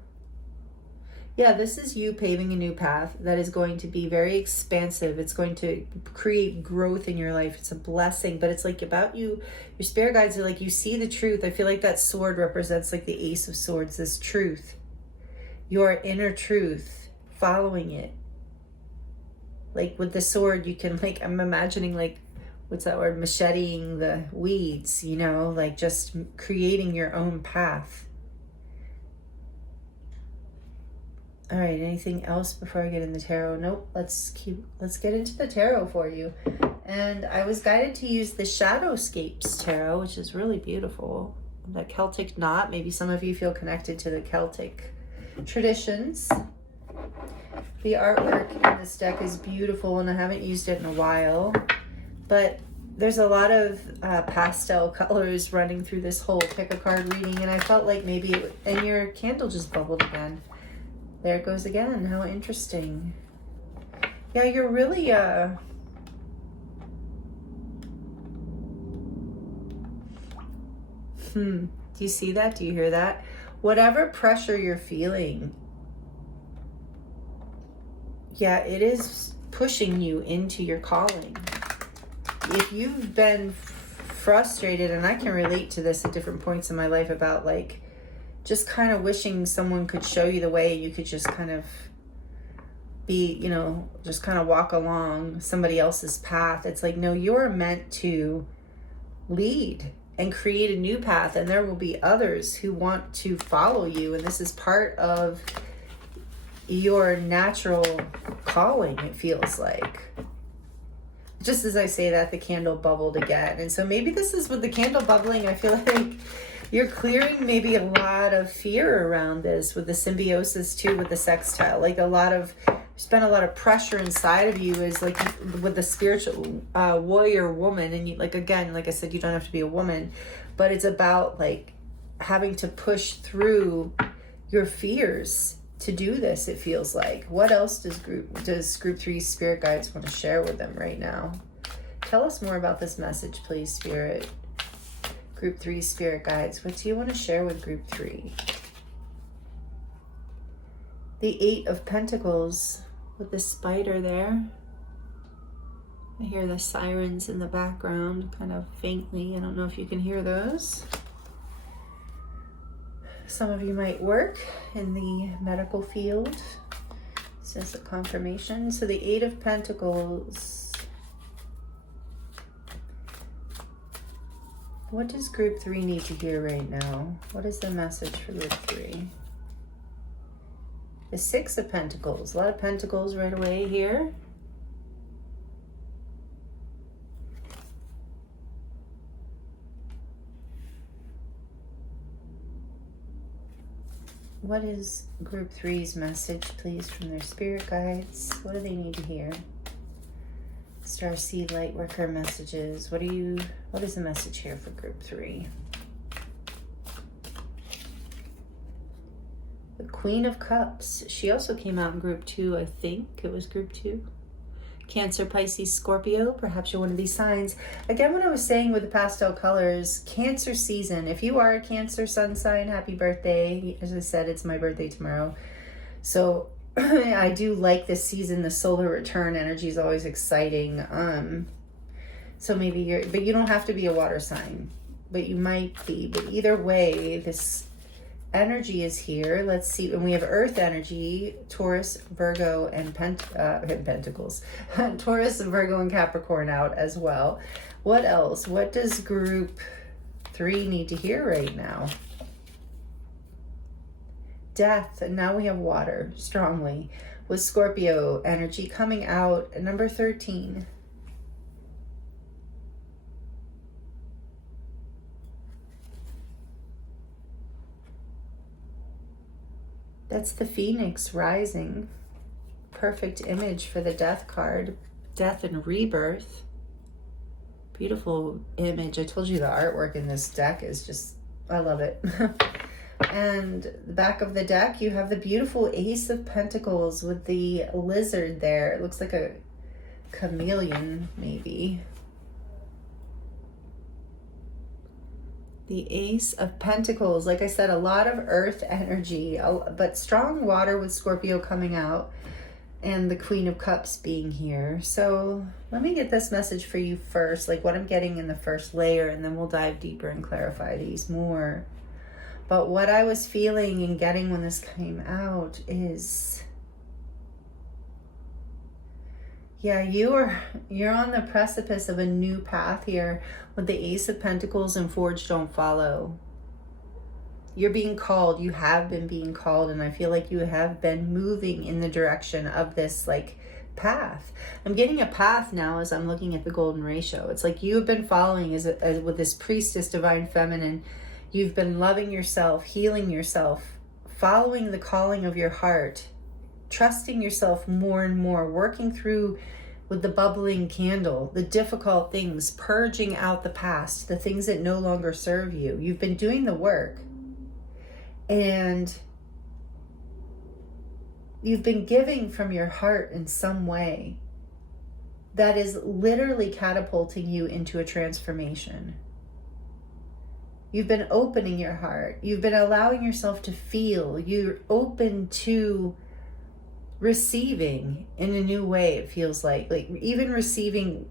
yeah, this is you paving a new path that is going to be very expansive. It's going to create growth in your life. It's a blessing, but it's like about you. Your spirit guides are like, you see the truth. I feel like that sword represents like the Ace of Swords, this truth, your inner truth, following it. Like with the sword, you can, like, I'm imagining like, what's that word? Macheting the weeds, like just creating your own path. All right, anything else before I get in the tarot? Nope, let's get into the tarot for you. And I was guided to use the Shadowscapes tarot, which is really beautiful. The Celtic knot, maybe some of you feel connected to the Celtic traditions. The artwork in this deck is beautiful, and I haven't used it in a while. But there's a lot of pastel colors running through this whole pick a card reading, and I felt like maybe, and your candle just bubbled again. There it goes again. How interesting. Yeah, you're really do you see that? Do you hear that? Whatever pressure you're feeling, yeah, it is pushing you into your calling. If you've been frustrated, and I can relate to this at different points in my life, about like just kind of wishing someone could show you the way, you could just kind of be, just kind of walk along somebody else's path. It's like, no, you're meant to lead and create a new path, and there will be others who want to follow you, and this is part of your natural calling, it feels like. Just as I say that, the candle bubbled again. And so maybe this is with the candle bubbling, I feel like you're clearing maybe a lot of fear around this with the symbiosis too, with the sextile. Like there's been a lot of pressure inside of you, is like with the spiritual warrior woman. And you, like, again, like I said, you don't have to be a woman, but it's about like having to push through your fears to do this, it feels like. What else does group 3 spirit guides want to share with them right now? Tell us more about this message, please, Spirit. Group 3 spirit guides, what do you want to share with group 3? The 8 of Pentacles with the spider there. I hear the sirens in the background, kind of faintly. I don't know if you can hear those. Some of you might work in the medical field. This is a confirmation. So the 8 of Pentacles. What does group 3 need to hear right now? What is the message for group 3? The 6 of Pentacles. A lot of pentacles right away here. What is group 3's message, please, from their spirit guides? What do they need to hear? Starseed Lightworker messages. What is the message here for group 3? The Queen of Cups. She also came out in group 2, I think. It was group 2. Cancer, Pisces, Scorpio. Perhaps you're one of these signs. Again, what I was saying with the pastel colors, Cancer season. If you are a Cancer sun sign, happy birthday. As I said, it's my birthday tomorrow. So I do like this season. The solar return energy is always exciting. So maybe but you don't have to be a water sign, but you might be. But either way, this energy is here. Let's see. And we have earth energy, Taurus, Virgo, and Pentacles. Taurus, Virgo, and Capricorn out as well. What else? What does group 3 need to hear right now? Death. And now we have water, strongly. with Scorpio energy coming out. Number 13. That's the Phoenix rising. Perfect image for the Death card. Death and rebirth. Beautiful image. I told you the artwork in this deck is just, I love it. And the back of the deck, you have the beautiful Ace of Pentacles with the lizard there. It looks like a chameleon, maybe. The Ace of Pentacles, like I said, a lot of earth energy, but strong water with Scorpio coming out, and the Queen of Cups being here. So let me get this message for you first, like what I'm getting in the first layer, and then we'll dive deeper and clarify these more. But what I was feeling and getting when this came out is, yeah, you're on the precipice of a new path here with the Ace of Pentacles and Forge Don't Follow. You're being called. You have been being called, and I feel like you have been moving in the direction of this like path. I'm getting a path now as I'm looking at the golden ratio. It's like you've been following as with this priestess, divine feminine. You've been loving yourself, healing yourself, following the calling of your heart, trusting yourself more and more, working through with the bubbling candle, the difficult things, purging out the past, the things that no longer serve you. You've been doing the work, and you've been giving from your heart in some way that is literally catapulting you into a transformation. You've been opening your heart. You've been allowing yourself to feel. You're open to receiving in a new way, it feels like even receiving,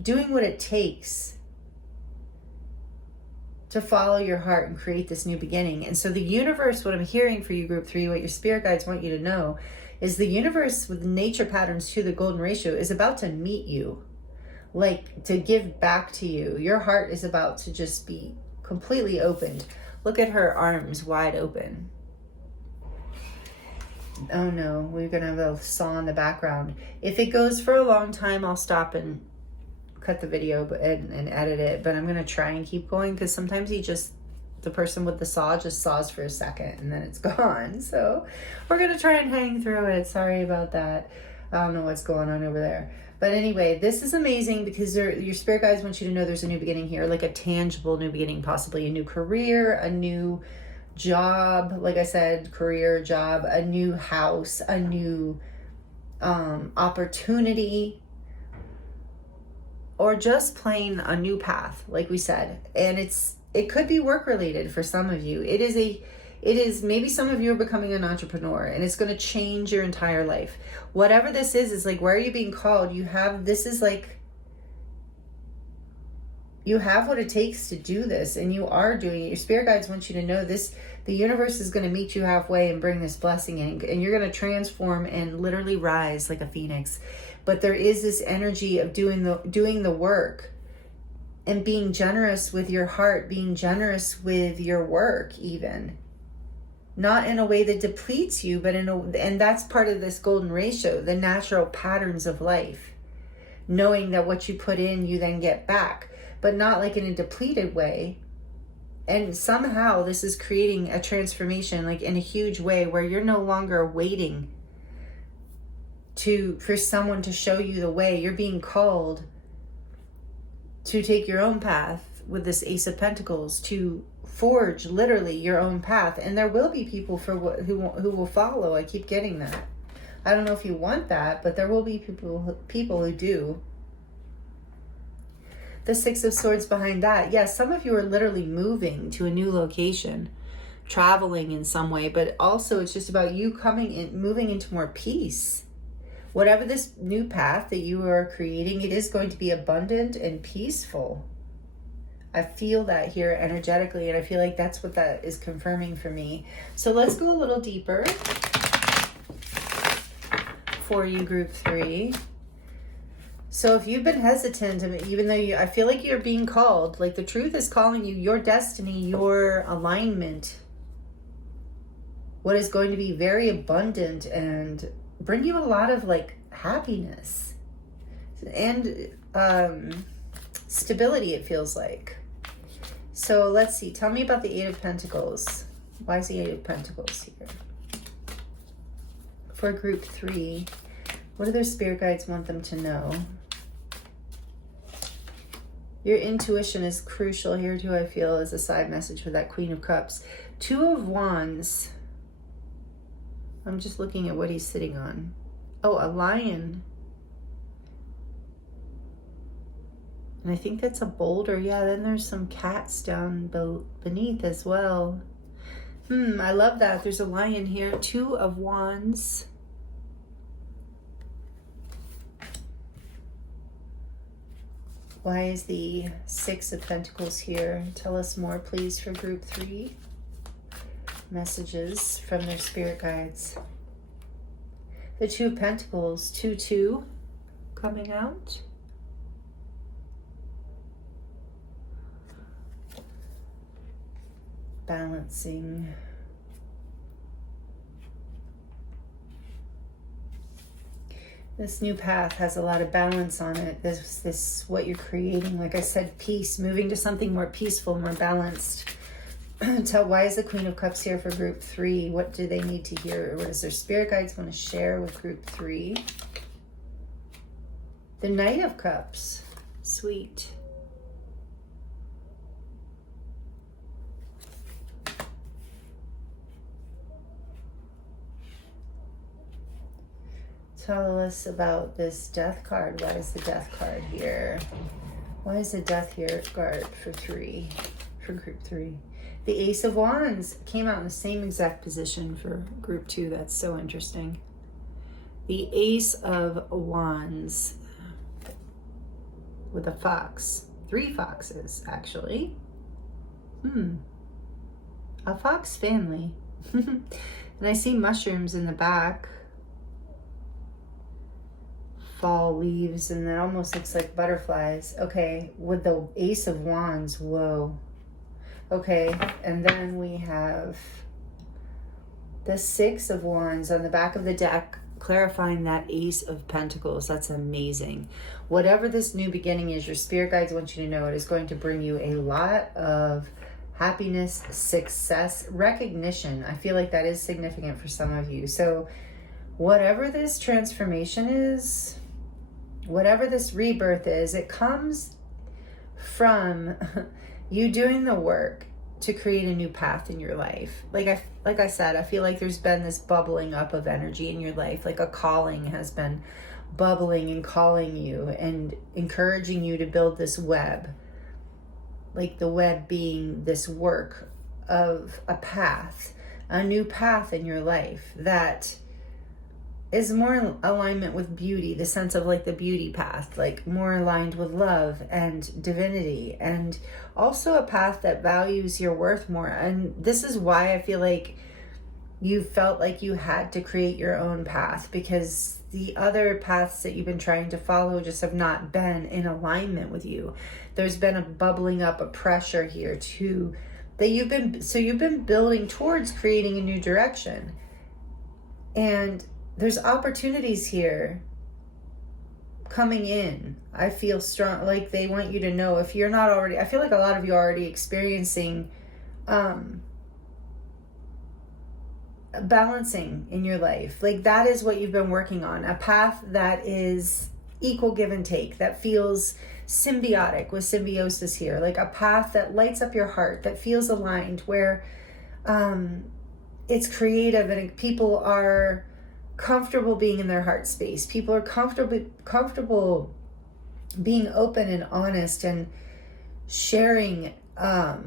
doing what it takes to follow your heart and create this new beginning. And so the universe, what I'm hearing for you, group 3, what your spirit guides want you to know is the universe with nature patterns to the golden ratio is about to meet you, like to give back to you. Your heart is about to just be completely opened. Look at her arms wide open. Oh no, we're gonna have a saw in the background. If it goes for a long time, I'll stop and cut the video and edit it, but I'm gonna try and keep going, because sometimes the person with the saw just saws for a second and then it's gone. So we're gonna try and hang through it. Sorry about that. I don't know what's going on over there. But anyway, this is amazing because your spirit guides want you to know there's a new beginning here, like a tangible new beginning, possibly a new career, a new job, like I said, career, job, a new house, a new opportunity, or just plain a new path, like we said. And it could be work related for some of you. It is maybe some of you are becoming an entrepreneur, and it's going to change your entire life. Whatever this is like, where are you being called? You have what it takes to do this, and you are doing it. Your spirit guides want you to know this. The universe is going to meet you halfway and bring this blessing in, and you're going to transform and literally rise like a phoenix. But there is this energy of doing the work and being generous with your heart, being generous with your work, even. Not in a way that depletes you, but and that's part of this golden ratio, the natural patterns of life. Knowing that what you put in, you then get back, but not like in a depleted way. And somehow this is creating a transformation, like in a huge way, where you're no longer waiting for someone to show you the way. You're being called to take your own path with this Ace of Pentacles, to forge literally your own path. And there will be people who will follow. I keep getting that. I don't know if you want that, but there will be people who do. The Six of Swords behind that. Yes, some of you are literally moving to a new location, traveling in some way, but also it's just about you moving into more peace. Whatever this new path that you are creating, it is going to be abundant and peaceful. I feel that here energetically, and I feel like that's what that is confirming for me. So let's go a little deeper for you, group 3. So if you've been hesitant, even though I feel like you're being called, like the truth is calling you, your destiny, your alignment, what is going to be very abundant and bring you a lot of like happiness and stability, it feels like. So let's see. Tell me about the Eight of Pentacles. Why is the Eight of Pentacles here? For group 3, what do their spirit guides want them to know? Your intuition is crucial here too, I feel, as a side message for that Queen of Cups. Two of Wands. I'm just looking at what he's sitting on. Oh, a lion. And I think that's a boulder. Yeah, then there's some cats down beneath as well. I love that. There's a lion here. Two of Wands. Why is the Six of Pentacles here? Tell us more, please, for group 3. Messages from their spirit guides. The Two of Pentacles. 2-2 coming out. Balancing. This new path has a lot of balance on it. This what you're creating. Like I said, peace, moving to something more peaceful, more balanced. Why is the Queen of Cups here for group 3? What do they need to hear? What does their spirit guides want to share with group 3? The Knight of Cups. Sweet. Tell us about this Death card. Why is the Death card here? Why is the Death here card for group 3? The Ace of Wands came out in the same exact position for group 2. That's so interesting. The Ace of Wands with a fox. 3 foxes, actually. A fox family. And I see mushrooms in the back. Fall leaves, and it almost looks like butterflies. Okay, with the Ace of Wands, whoa. Okay, and then we have the Six of Wands on the back of the deck, clarifying that Ace of Pentacles. That's amazing. Whatever this new beginning is, your spirit guides want you to know it is going to bring you a lot of happiness, success, recognition. I feel like that is significant for some of you. So whatever this transformation is, whatever this rebirth is, it comes from you doing the work to create a new path in your life. Like I said, I feel like there's been this bubbling up of energy in your life, like a calling has been bubbling and calling you and encouraging you to build this web. Like the web being this work of a path, a new path in your life that is more in alignment with beauty, the sense of like the beauty path, like more aligned with love and divinity, and also a path that values your worth more. And this is why I feel like you felt like you had to create your own path, because the other paths that you've been trying to follow just have not been in alignment with you. There's been a bubbling up, a pressure here too, that you've been building towards creating a new direction. And there's opportunities here coming in. I feel strong, like they want you to know, if you're not already, I feel like a lot of you are already experiencing balancing in your life. Like that is what you've been working on, a path that is equal give and take, that feels symbiotic with symbiosis here, like a path that lights up your heart, that feels aligned, where it's creative and people are comfortable being in their heart space. People are comfortable being open and honest and sharing a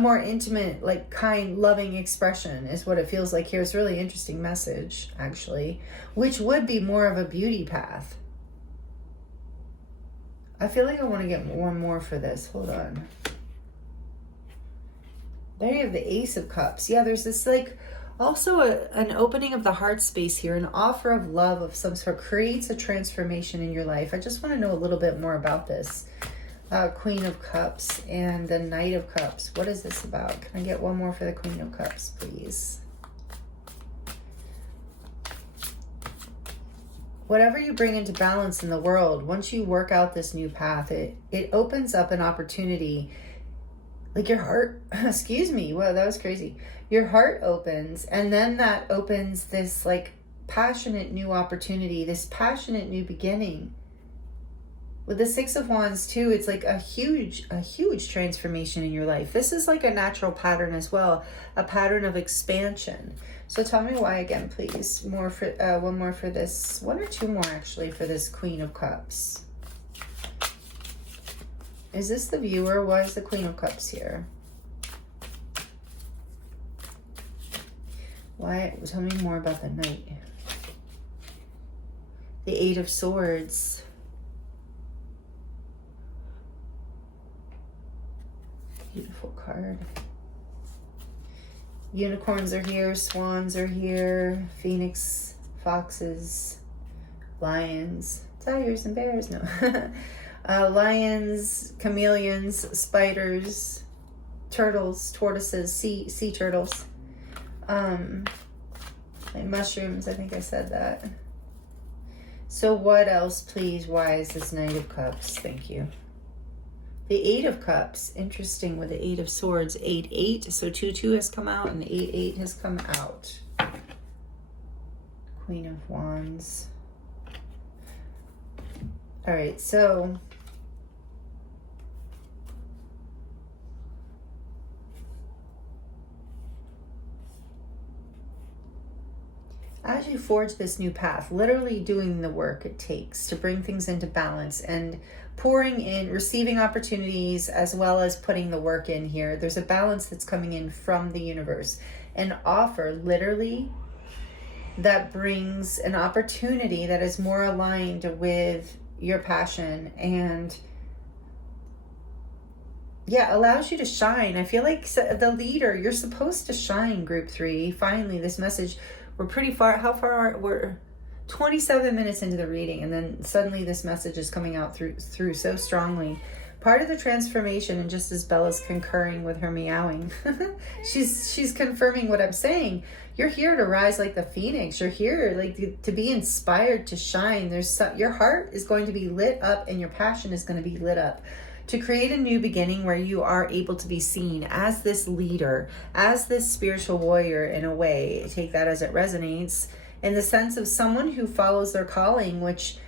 more intimate, like kind, loving expression is what it feels like here. It's a really interesting message, actually, which would be more of a beauty path. I feel like I want to get one more for this. Hold on. There you have the Ace of Cups. Yeah, there's this like also an opening of the heart space here, an offer of love of some sort creates a transformation in your life. I just want to know a little bit more about this. Queen of Cups and the Knight of Cups. What is this about? Can I get one more for the Queen of Cups, please? Whatever you bring into balance in the world, once you work out this new path, it opens up an opportunity. Like your heart, excuse me, wow, that was crazy. Your heart opens, and then that opens this like passionate new opportunity, this passionate new beginning. With the Six of Wands too, it's like a huge transformation in your life. This is like a natural pattern as well, a pattern of expansion. So tell me why again, please. More for one more for this, one or two more actually for this Queen of Cups. Is this the viewer? Why is the Queen of Cups here? Why? Tell me more about the Knight. The Eight of Swords. Beautiful card. Unicorns are here, swans are here, phoenix, foxes, lions, tigers and bears, no. Lions, chameleons, spiders, turtles, tortoises, sea turtles, like mushrooms, I think I said that. So what else, please? Why is this Knight of Cups? Thank you. The Eight of Cups, interesting with the Eight of Swords, 8-8, so 2-2 has come out and 8-8 has come out. Queen of Wands. All right, so as you forge this new path, literally doing the work it takes to bring things into balance and pouring in, receiving opportunities, as well as putting the work in here. There's a balance that's coming in from the universe. An offer, literally, that brings an opportunity that is more aligned with your passion and, yeah, allows you to shine. I feel like the leader, you're supposed to shine, Group 3. Finally, this message, we're pretty far. How far are we're 27 minutes into the reading, and then suddenly this message is coming out through so strongly. Part of the transformation, and just as Bella's concurring with her meowing, she's confirming what I'm saying. You're here to rise like the phoenix. You're here like to be inspired to shine. Your heart is going to be lit up, and your passion is going to be lit up to create a new beginning where you are able to be seen as this leader, as this spiritual warrior in a way. Take that as it resonates, in the sense of someone who follows their calling, which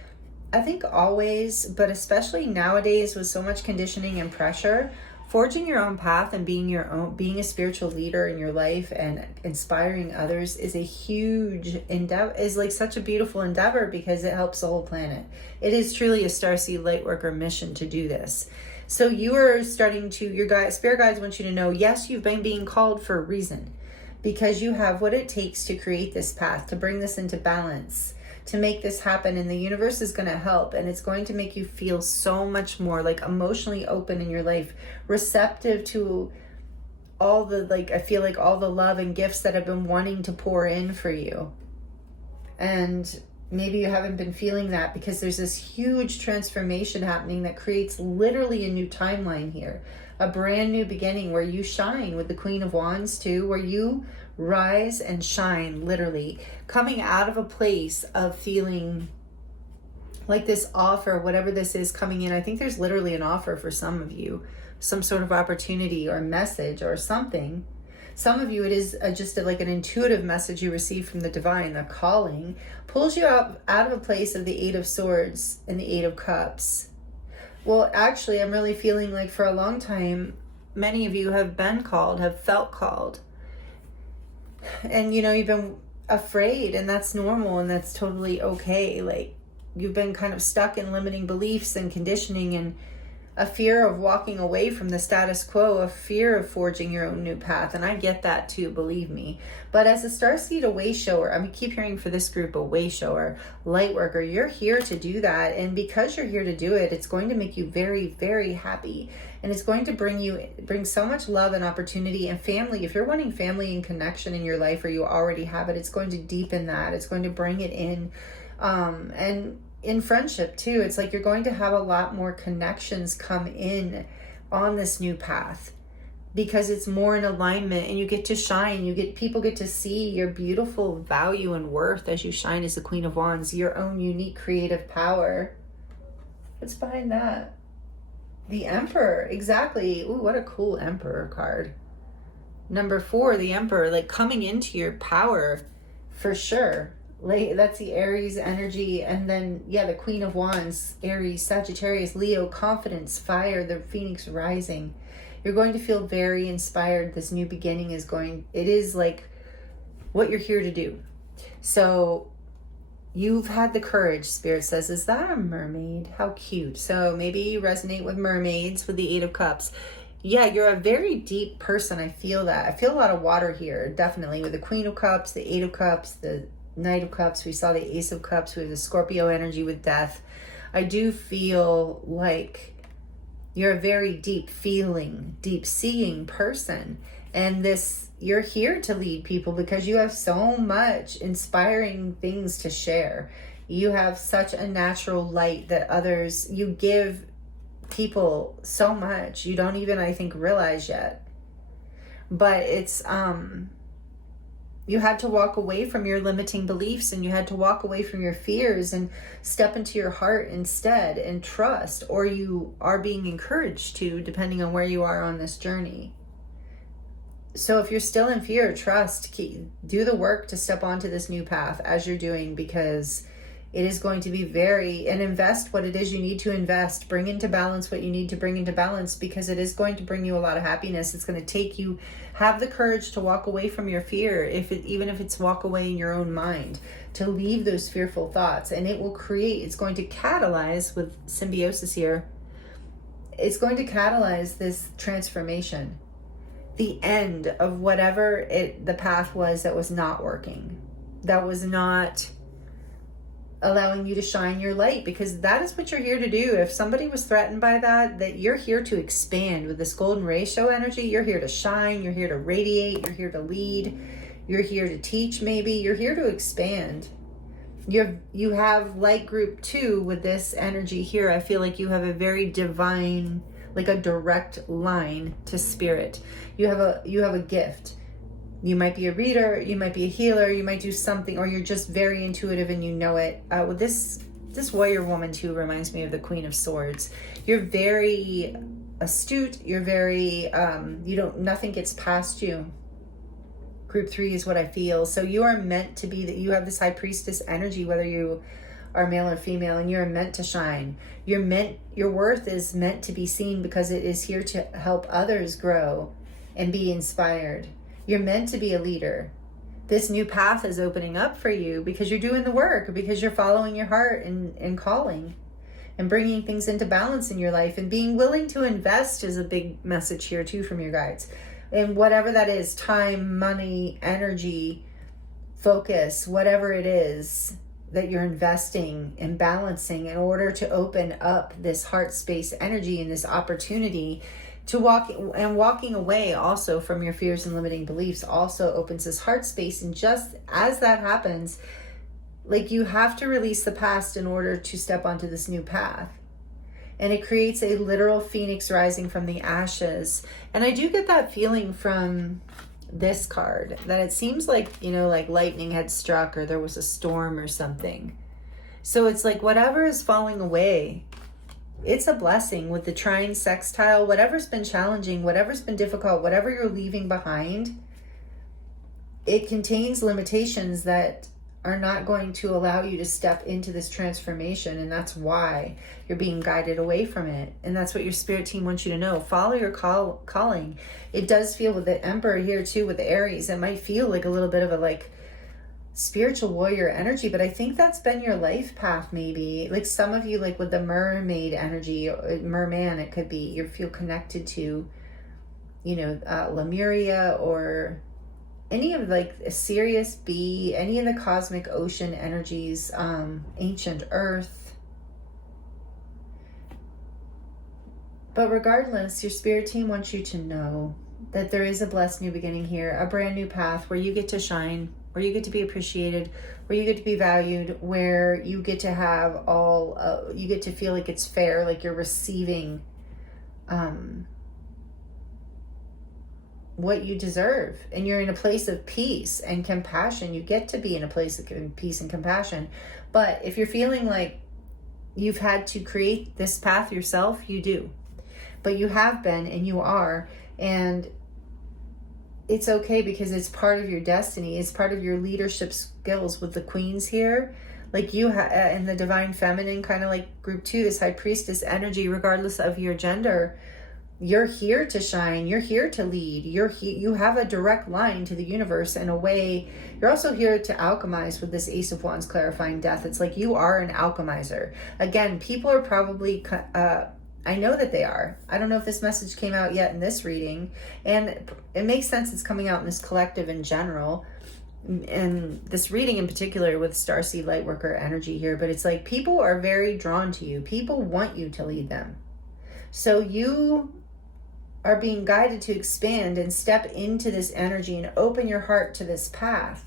I think always, but especially nowadays with so much conditioning and pressure, forging your own path and being a spiritual leader in your life and inspiring others is a huge endeavor, is like such a beautiful endeavor because it helps the whole planet. It is truly a Starseed Lightworker mission to do this. So you are starting to, your spirit guides want you to know, yes, you've been being called for a reason, because you have what it takes to create this path, to bring this into balance, to make this happen. And the universe is going to help, and it's going to make you feel so much more like emotionally open in your life, receptive to all the, like, I feel like all the love and gifts that have been wanting to pour in for you. And maybe you haven't been feeling that because there's this huge transformation happening that creates literally a new timeline here. A brand new beginning where you shine with the Queen of Wands too, where you rise and shine, literally coming out of a place of feeling like this offer, whatever this is coming in. I think there's literally an offer for some of you, some sort of opportunity or message or something. Some of you, it is just like an intuitive message you receive from the divine. The calling pulls you out of a place of the Eight of Swords and the Eight of Cups. Well, actually, I'm really feeling like for a long time, many of you have been called, have felt called. And, you know, you've been afraid, and that's normal, and that's totally okay. Like, you've been kind of stuck in limiting beliefs and conditioning and a fear of walking away from the status quo, a fear of forging your own new path. And I get that too, believe me. But as a Starseed, a way shower, I keep hearing for this group, a way shower, light worker, you're here to do that. And because you're here to do it, it's going to make you very, very happy. And it's going to bring so much love and opportunity and family. If you're wanting family and connection in your life, or you already have it, it's going to deepen that. It's going to bring it in. And in friendship too, it's like you're going to have a lot more connections come in on this new path, because it's more in alignment and you get to shine. People get to see your beautiful value and worth as you shine as the Queen of Wands, your own unique creative power. What's behind that? The Emperor, exactly. Ooh, what a cool Emperor card. Number 4, the Emperor, like coming into your power for sure. Like, that's the Aries energy. And then, yeah, the Queen of Wands, Aries, Sagittarius, Leo, confidence, fire, the Phoenix rising. You're going to feel very inspired. This new beginning it is like what you're here to do. So you've had the courage, Spirit says. Is that a mermaid? How cute. So maybe you resonate with mermaids with the 8 of Cups. Yeah, you're a very deep person. I feel that. I feel a lot of water here, definitely, with the Queen of Cups, the 8 of Cups, the Knight of Cups. We saw the Ace of Cups. We have the Scorpio energy with death. I do feel like you're a very deep feeling, deep seeing person. And you're here to lead people because you have so much inspiring things to share. You have such a natural light that you give people so much you don't even, I think, realize yet. But it's you had to walk away from your limiting beliefs, and you had to walk away from your fears and step into your heart instead and trust, or you are being encouraged to, depending on where you are on this journey. So if you're still in fear, trust, do the work to step onto this new path as you're doing, because it is going to be and invest what it is you need to invest. Bring into balance what you need to bring into balance, because it is going to bring you a lot of happiness. It's going to have the courage to walk away from your fear, even if it's walk away in your own mind, to leave those fearful thoughts. And it's going to catalyze, with symbiosis here, it's going to catalyze this transformation. The end of whatever the path was that was not working, that was not allowing you to shine your light, because that is what you're here to do. If somebody was threatened by that you're here to expand with this golden ratio energy. You're here to shine, you're here to radiate, you're here to lead, you're here to teach. Maybe you're here to expand. You have light group 2 with this energy here. I feel like you have a very divine, like a direct line to spirit. You have a gift. You might be a reader, you might be a healer, you might do something, or you're just very intuitive and you know it. With this warrior woman too reminds me of the Queen of Swords. You're very astute. You're very, nothing gets past you. Group 3 is what I feel. So you are meant to be, that you have this high priestess energy, whether you are male or female, and you're meant to shine. Your worth is meant to be seen, because it is here to help others grow and be inspired. You're meant to be a leader. This new path is opening up for you because you're doing the work, because you're following your heart and calling and bringing things into balance in your life, and being willing to invest is a big message here too from your guides. And whatever that is, time, money, energy, focus, whatever it is that you're investing and balancing in order to open up this heart space energy and this opportunity to walking away also from your fears and limiting beliefs also opens this heart space. And just as that happens, like, you have to release the past in order to step onto this new path. And it creates a literal phoenix rising from the ashes. And I do get that feeling from this card, that it seems like, like lightning had struck, or there was a storm or something. So it's like whatever is falling away, it's a blessing. With the trine sextile, whatever's been challenging, whatever's been difficult, whatever you're leaving behind, it contains limitations that are not going to allow you to step into this transformation. And that's why you're being guided away from it. And that's what your spirit team wants you to know. Follow your calling. It does feel, with the Emperor here too, with the Aries, it might feel like a little bit of a spiritual warrior energy, but I think that's been your life path. Maybe like some of you, with the mermaid energy, or merman, it could be you feel connected to Lemuria, or any of Sirius B, any of the cosmic ocean energies, ancient earth. But regardless, your spirit team wants you to know that there is a blessed new beginning here, a brand new path where you get to shine. where you get to be appreciated, where you get to be valued, where you get to have you get to feel like it's fair, like you're receiving what you deserve, and you're in a place of peace and compassion. You get to be in a place of peace and compassion. But if you're feeling like you've had to create this path yourself, you do. But you have been, and you are, and it's okay, because it's part of your destiny. It's part of your leadership skills with the queens here. Like you in the divine feminine, kind of like group 2, this high priestess energy, regardless of your gender, you're here to shine. You're here to lead. You have a direct line to the universe in a way. You're also here to alchemize with this Ace of Wands clarifying death. It's like you are an alchemizer. Again, people are probably, I know that they are. I don't know if this message came out yet in this reading. And it makes sense it's coming out in this collective in general. And this reading in particular with Starseed Lightworker energy here. But it's like people are very drawn to you. People want you to lead them. So you are being guided to expand and step into this energy and open your heart to this path,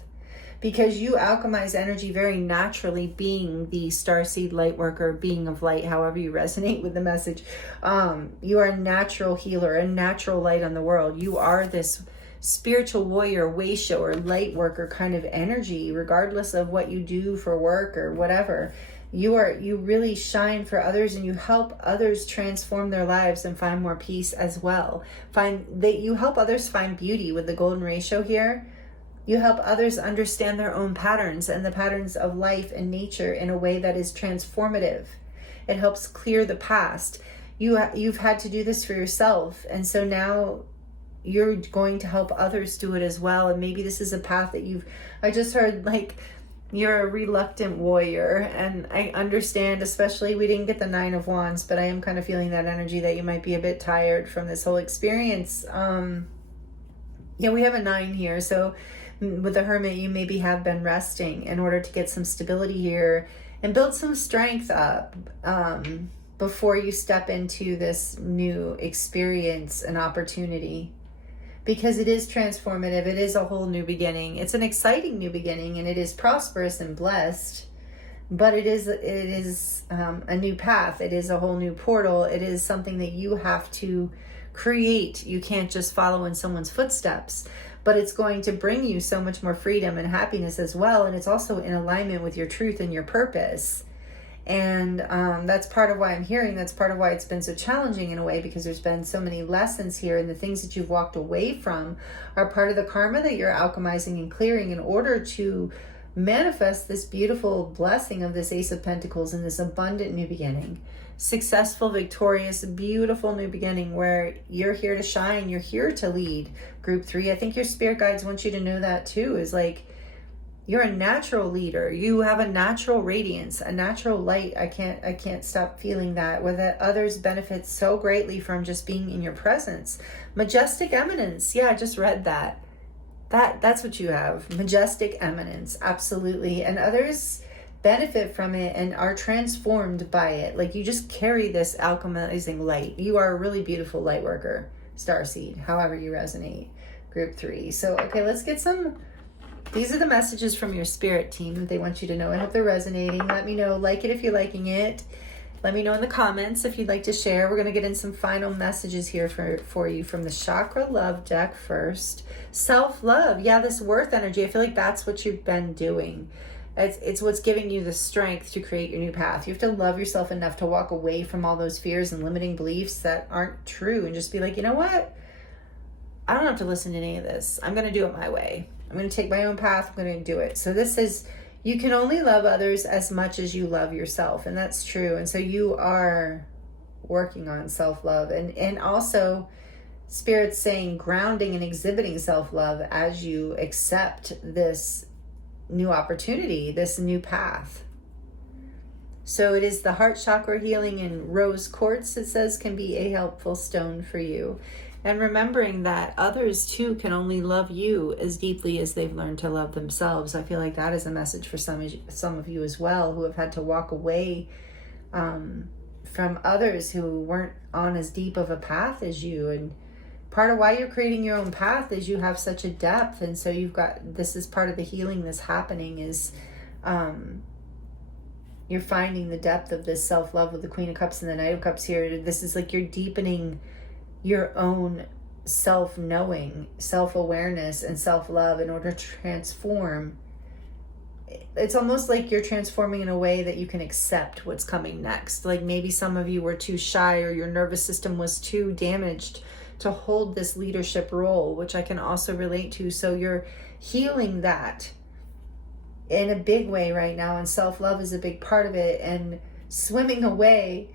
because you alchemize energy very naturally, being the Starseed Lightworker, being of light, however you resonate with the message. You are a natural healer, a natural light on the world. You are this spiritual warrior, way shower, light worker kind of energy, regardless of what you do for work or whatever. You really shine for others, and you help others transform their lives and find more peace as well. You help others find beauty with the golden ratio here. You help others understand their own patterns and the patterns of life and nature in a way that is transformative. It helps clear the past. You've had to do this for yourself, and so now you're going to help others do it as well. And maybe this is a path that I just heard, like, you're a reluctant warrior, and I understand, especially we didn't get the 9 of Wands, but I am kind of feeling that energy that you might be a bit tired from this whole experience. Yeah, we have a 9 here. So with the Hermit, you maybe have been resting in order to get some stability here and build some strength up before you step into this new experience and opportunity. Because it is transformative. It is a whole new beginning. It's an exciting new beginning, and it is prosperous and blessed. But it is a new path. It is a whole new portal. It is something that you have to create. You can't just follow in someone's footsteps. But it's going to bring you so much more freedom and happiness as well. And it's also in alignment with your truth and your purpose. And that's part of why I'm hearing, that's part of why it's been so challenging in a way, because there's been so many lessons here, and the things that you've walked away from are part of the karma that you're alchemizing and clearing in order to manifest this beautiful blessing of this Ace of Pentacles and this abundant new beginning. Successful, victorious, beautiful new beginning where you're here to shine, you're here to lead. Group 3, I think your spirit guides want you to know that too, is like, you're a natural leader. You have a natural radiance, a natural light. I can't stop feeling that, where that others benefit so greatly from just being in your presence. Majestic eminence. Yeah, I just read that. That's what you have. Majestic eminence. Absolutely. And others benefit from it and are transformed by it. Like, you just carry this alchemizing light. You are a really beautiful light worker, Starseed, however you resonate. Group 3. So, okay, let's get some. These are the messages from your spirit team that they want you to know. I hope they're resonating. Let me know. Like it if you're liking it. Let me know in the comments if you'd like to share. We're going to get in some final messages here for you from the Chakra Love deck first. Self-love. Yeah, this worth energy. I feel like that's what you've been doing. It's what's giving you the strength to create your new path. You have to love yourself enough to walk away from all those fears and limiting beliefs that aren't true, and just be like, you know what? I don't have to listen to any of this. I'm going to do it my way. I'm going to take my own path. I'm going to do it. So this is, you can only love others as much as you love yourself. And that's true. And so you are working on self-love. And also, Spirit's saying grounding and exhibiting self-love as you accept this new opportunity, this new path. So it is the heart chakra healing, and rose quartz, it says, can be a helpful stone for you. And remembering that others too can only love you as deeply as they've learned to love themselves. I feel like that is a message for some of you as well, who have had to walk away from others who weren't on as deep of a path as you, and part of why you're creating your own path is you have such a depth. And so you've got, this is part of the healing that's happening is you're finding the depth of this self-love with the Queen of Cups and the Knight of Cups here. This is like you're deepening your own self-knowing, self-awareness, and self-love in order to transform. It's almost like you're transforming in a way that you can accept what's coming next. Like maybe some of you were too shy or your nervous system was too damaged to hold this leadership role, which I can also relate to. So you're healing that in a big way right now, and self-love is a big part of it, and swimming away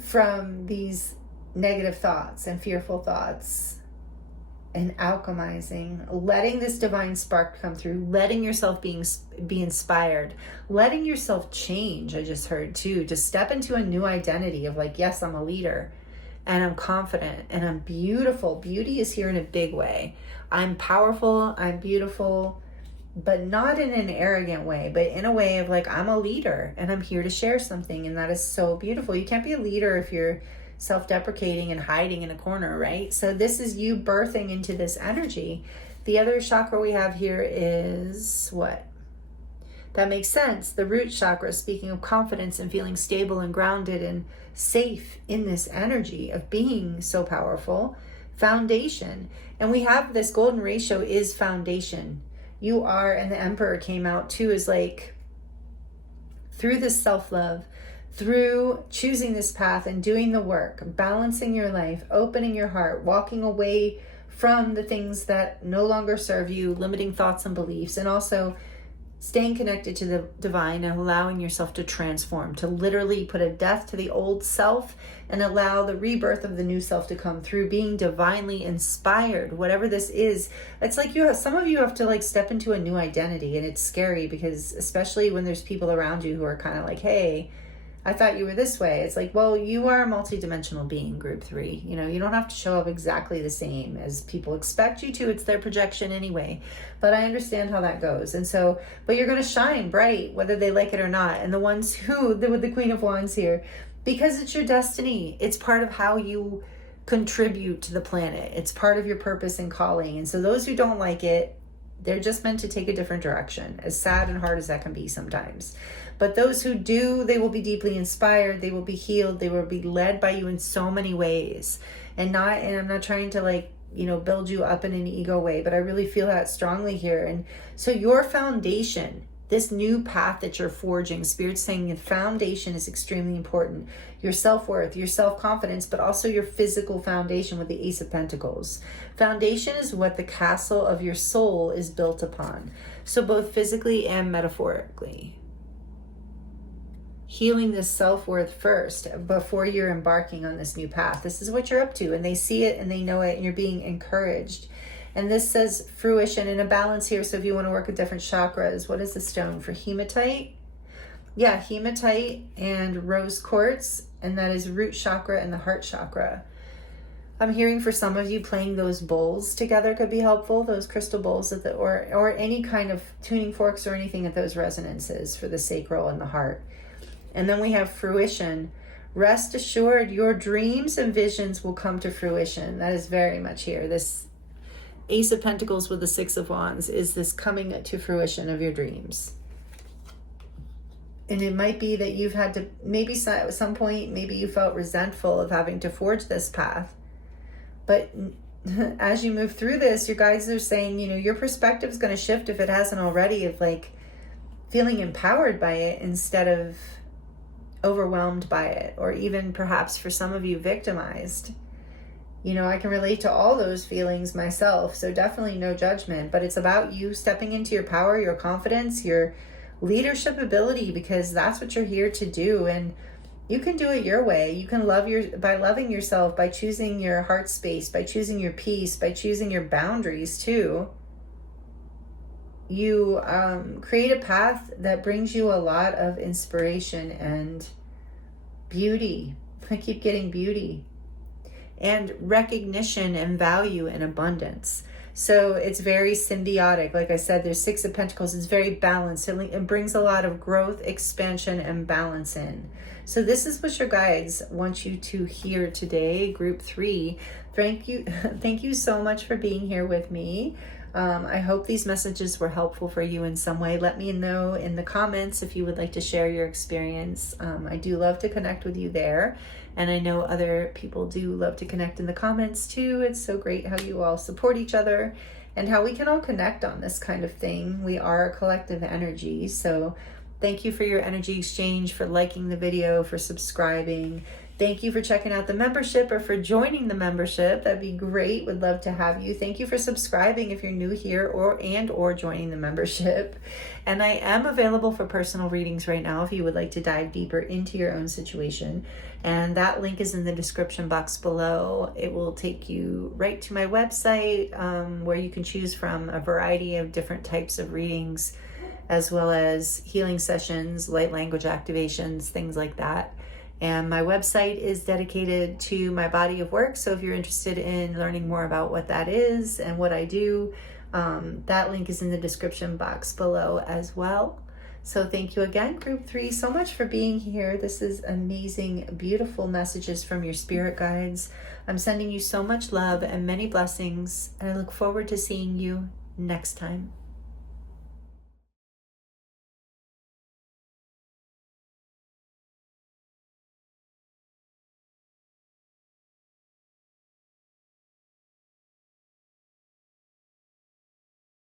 from these negative thoughts and fearful thoughts and alchemizing, letting this divine spark come through, letting yourself be inspired, letting yourself change. I just heard too, to step into a new identity of like, yes, I'm a leader and I'm confident and I'm beautiful. Beauty is here in a big way. I'm powerful, I'm beautiful, but not in an arrogant way, but in a way of like, I'm a leader and I'm here to share something. And that is so beautiful. You can't be a leader if you're self-deprecating and hiding in a corner, right? So this is you birthing into this energy. The other chakra we have here is what? That makes sense. The root chakra, speaking of confidence and feeling stable and grounded and safe in this energy of being so powerful. Foundation. And we have this golden ratio is foundation. You are, and the Emperor came out too, is like through this self-love, through choosing this path and doing the work, balancing your life, opening your heart, walking away from the things that no longer serve you, limiting thoughts and beliefs, and also staying connected to the divine and allowing yourself to transform, to literally put a death to the old self and allow the rebirth of the new self to come through, being divinely inspired, whatever this is. It's like some of you have to like step into a new identity, and it's scary because especially when there's people around you who are kind of like, hey, I thought you were this way. It's like, well, you are a multidimensional being, group 3. You know, you don't have to show up exactly the same as people expect you to. It's their projection anyway. But I understand how that goes. And so, but you're going to shine bright, whether they like it or not. And the ones who, with the Queen of Wands here, because it's your destiny. It's part of how you contribute to the planet. It's part of your purpose and calling. And so those who don't like it, they're just meant to take a different direction, as sad and hard as that can be sometimes. But those who do, they will be deeply inspired, they will be healed, they will be led by you in so many ways. And I'm not trying to like, you know, build you up in an ego way, but I really feel that strongly here. And so your foundation, this new path that you're forging, Spirit's saying the foundation is extremely important. Your self-worth, your self-confidence, but also your physical foundation with the Ace of Pentacles. Foundation is what the castle of your soul is built upon. So both physically and metaphorically. Healing this self-worth first before you're embarking on this new path. This is what you're up to, and they see it and they know it, and you're being encouraged. And this says fruition and a balance here. So if you want to work with different chakras, what is the stone for hematite? Yeah, hematite and rose quartz, and that is root chakra and the heart chakra. I'm hearing for some of you playing those bowls together could be helpful, those crystal bowls at or any kind of tuning forks or anything at those resonances for the sacral and the heart. And then we have fruition. Rest assured, your dreams and visions will come to fruition. That is very much here. This Ace of Pentacles with the Six of Wands is this coming to fruition of your dreams. And it might be that you've had to, maybe at some point, maybe you felt resentful of having to forge this path. But as you move through this, your guides are saying, you know, your perspective is going to shift, if it hasn't already, of like feeling empowered by it instead of overwhelmed by it, or even perhaps for some of you victimized. You know, I can relate to all those feelings myself, so definitely no judgment, but it's about you stepping into your power, your confidence, your leadership ability, because that's what you're here to do. And you can do it your way. You can by loving yourself, by choosing your heart space, by choosing your peace, by choosing your boundaries too. You create a path that brings you a lot of inspiration and beauty. I keep getting beauty and recognition and value and abundance. So it's very symbiotic. Like I said, there's Six of Pentacles. It's very balanced. It brings a lot of growth, expansion, and balance in. So this is what your guides want you to hear today, group 3. thank you. Thank you so much for being here with me. I hope these messages were helpful for you in some way. Let me know in the comments if you would like to share your experience. I do love to connect with you there. And I know other people do love to connect in the comments too. It's so great how you all support each other and how we can all connect on this kind of thing. We are a collective energy. So thank you for your energy exchange, for liking the video, for subscribing. Thank you for checking out the membership or for joining the membership. That'd be great. Would love to have you. Thank you for subscribing if you're new here or joining the membership. And I am available for personal readings right now if you would like to dive deeper into your own situation. And that link is in the description box below. It will take you right to my website where you can choose from a variety of different types of readings, as well as healing sessions, light language activations, things like that. And my website is dedicated to my body of work. So if you're interested in learning more about what that is and what I do, that link is in the description box below as well. So thank you again, Group 3, so much for being here. This is amazing, beautiful messages from your spirit guides. I'm sending you so much love and many blessings, and I look forward to seeing you next time.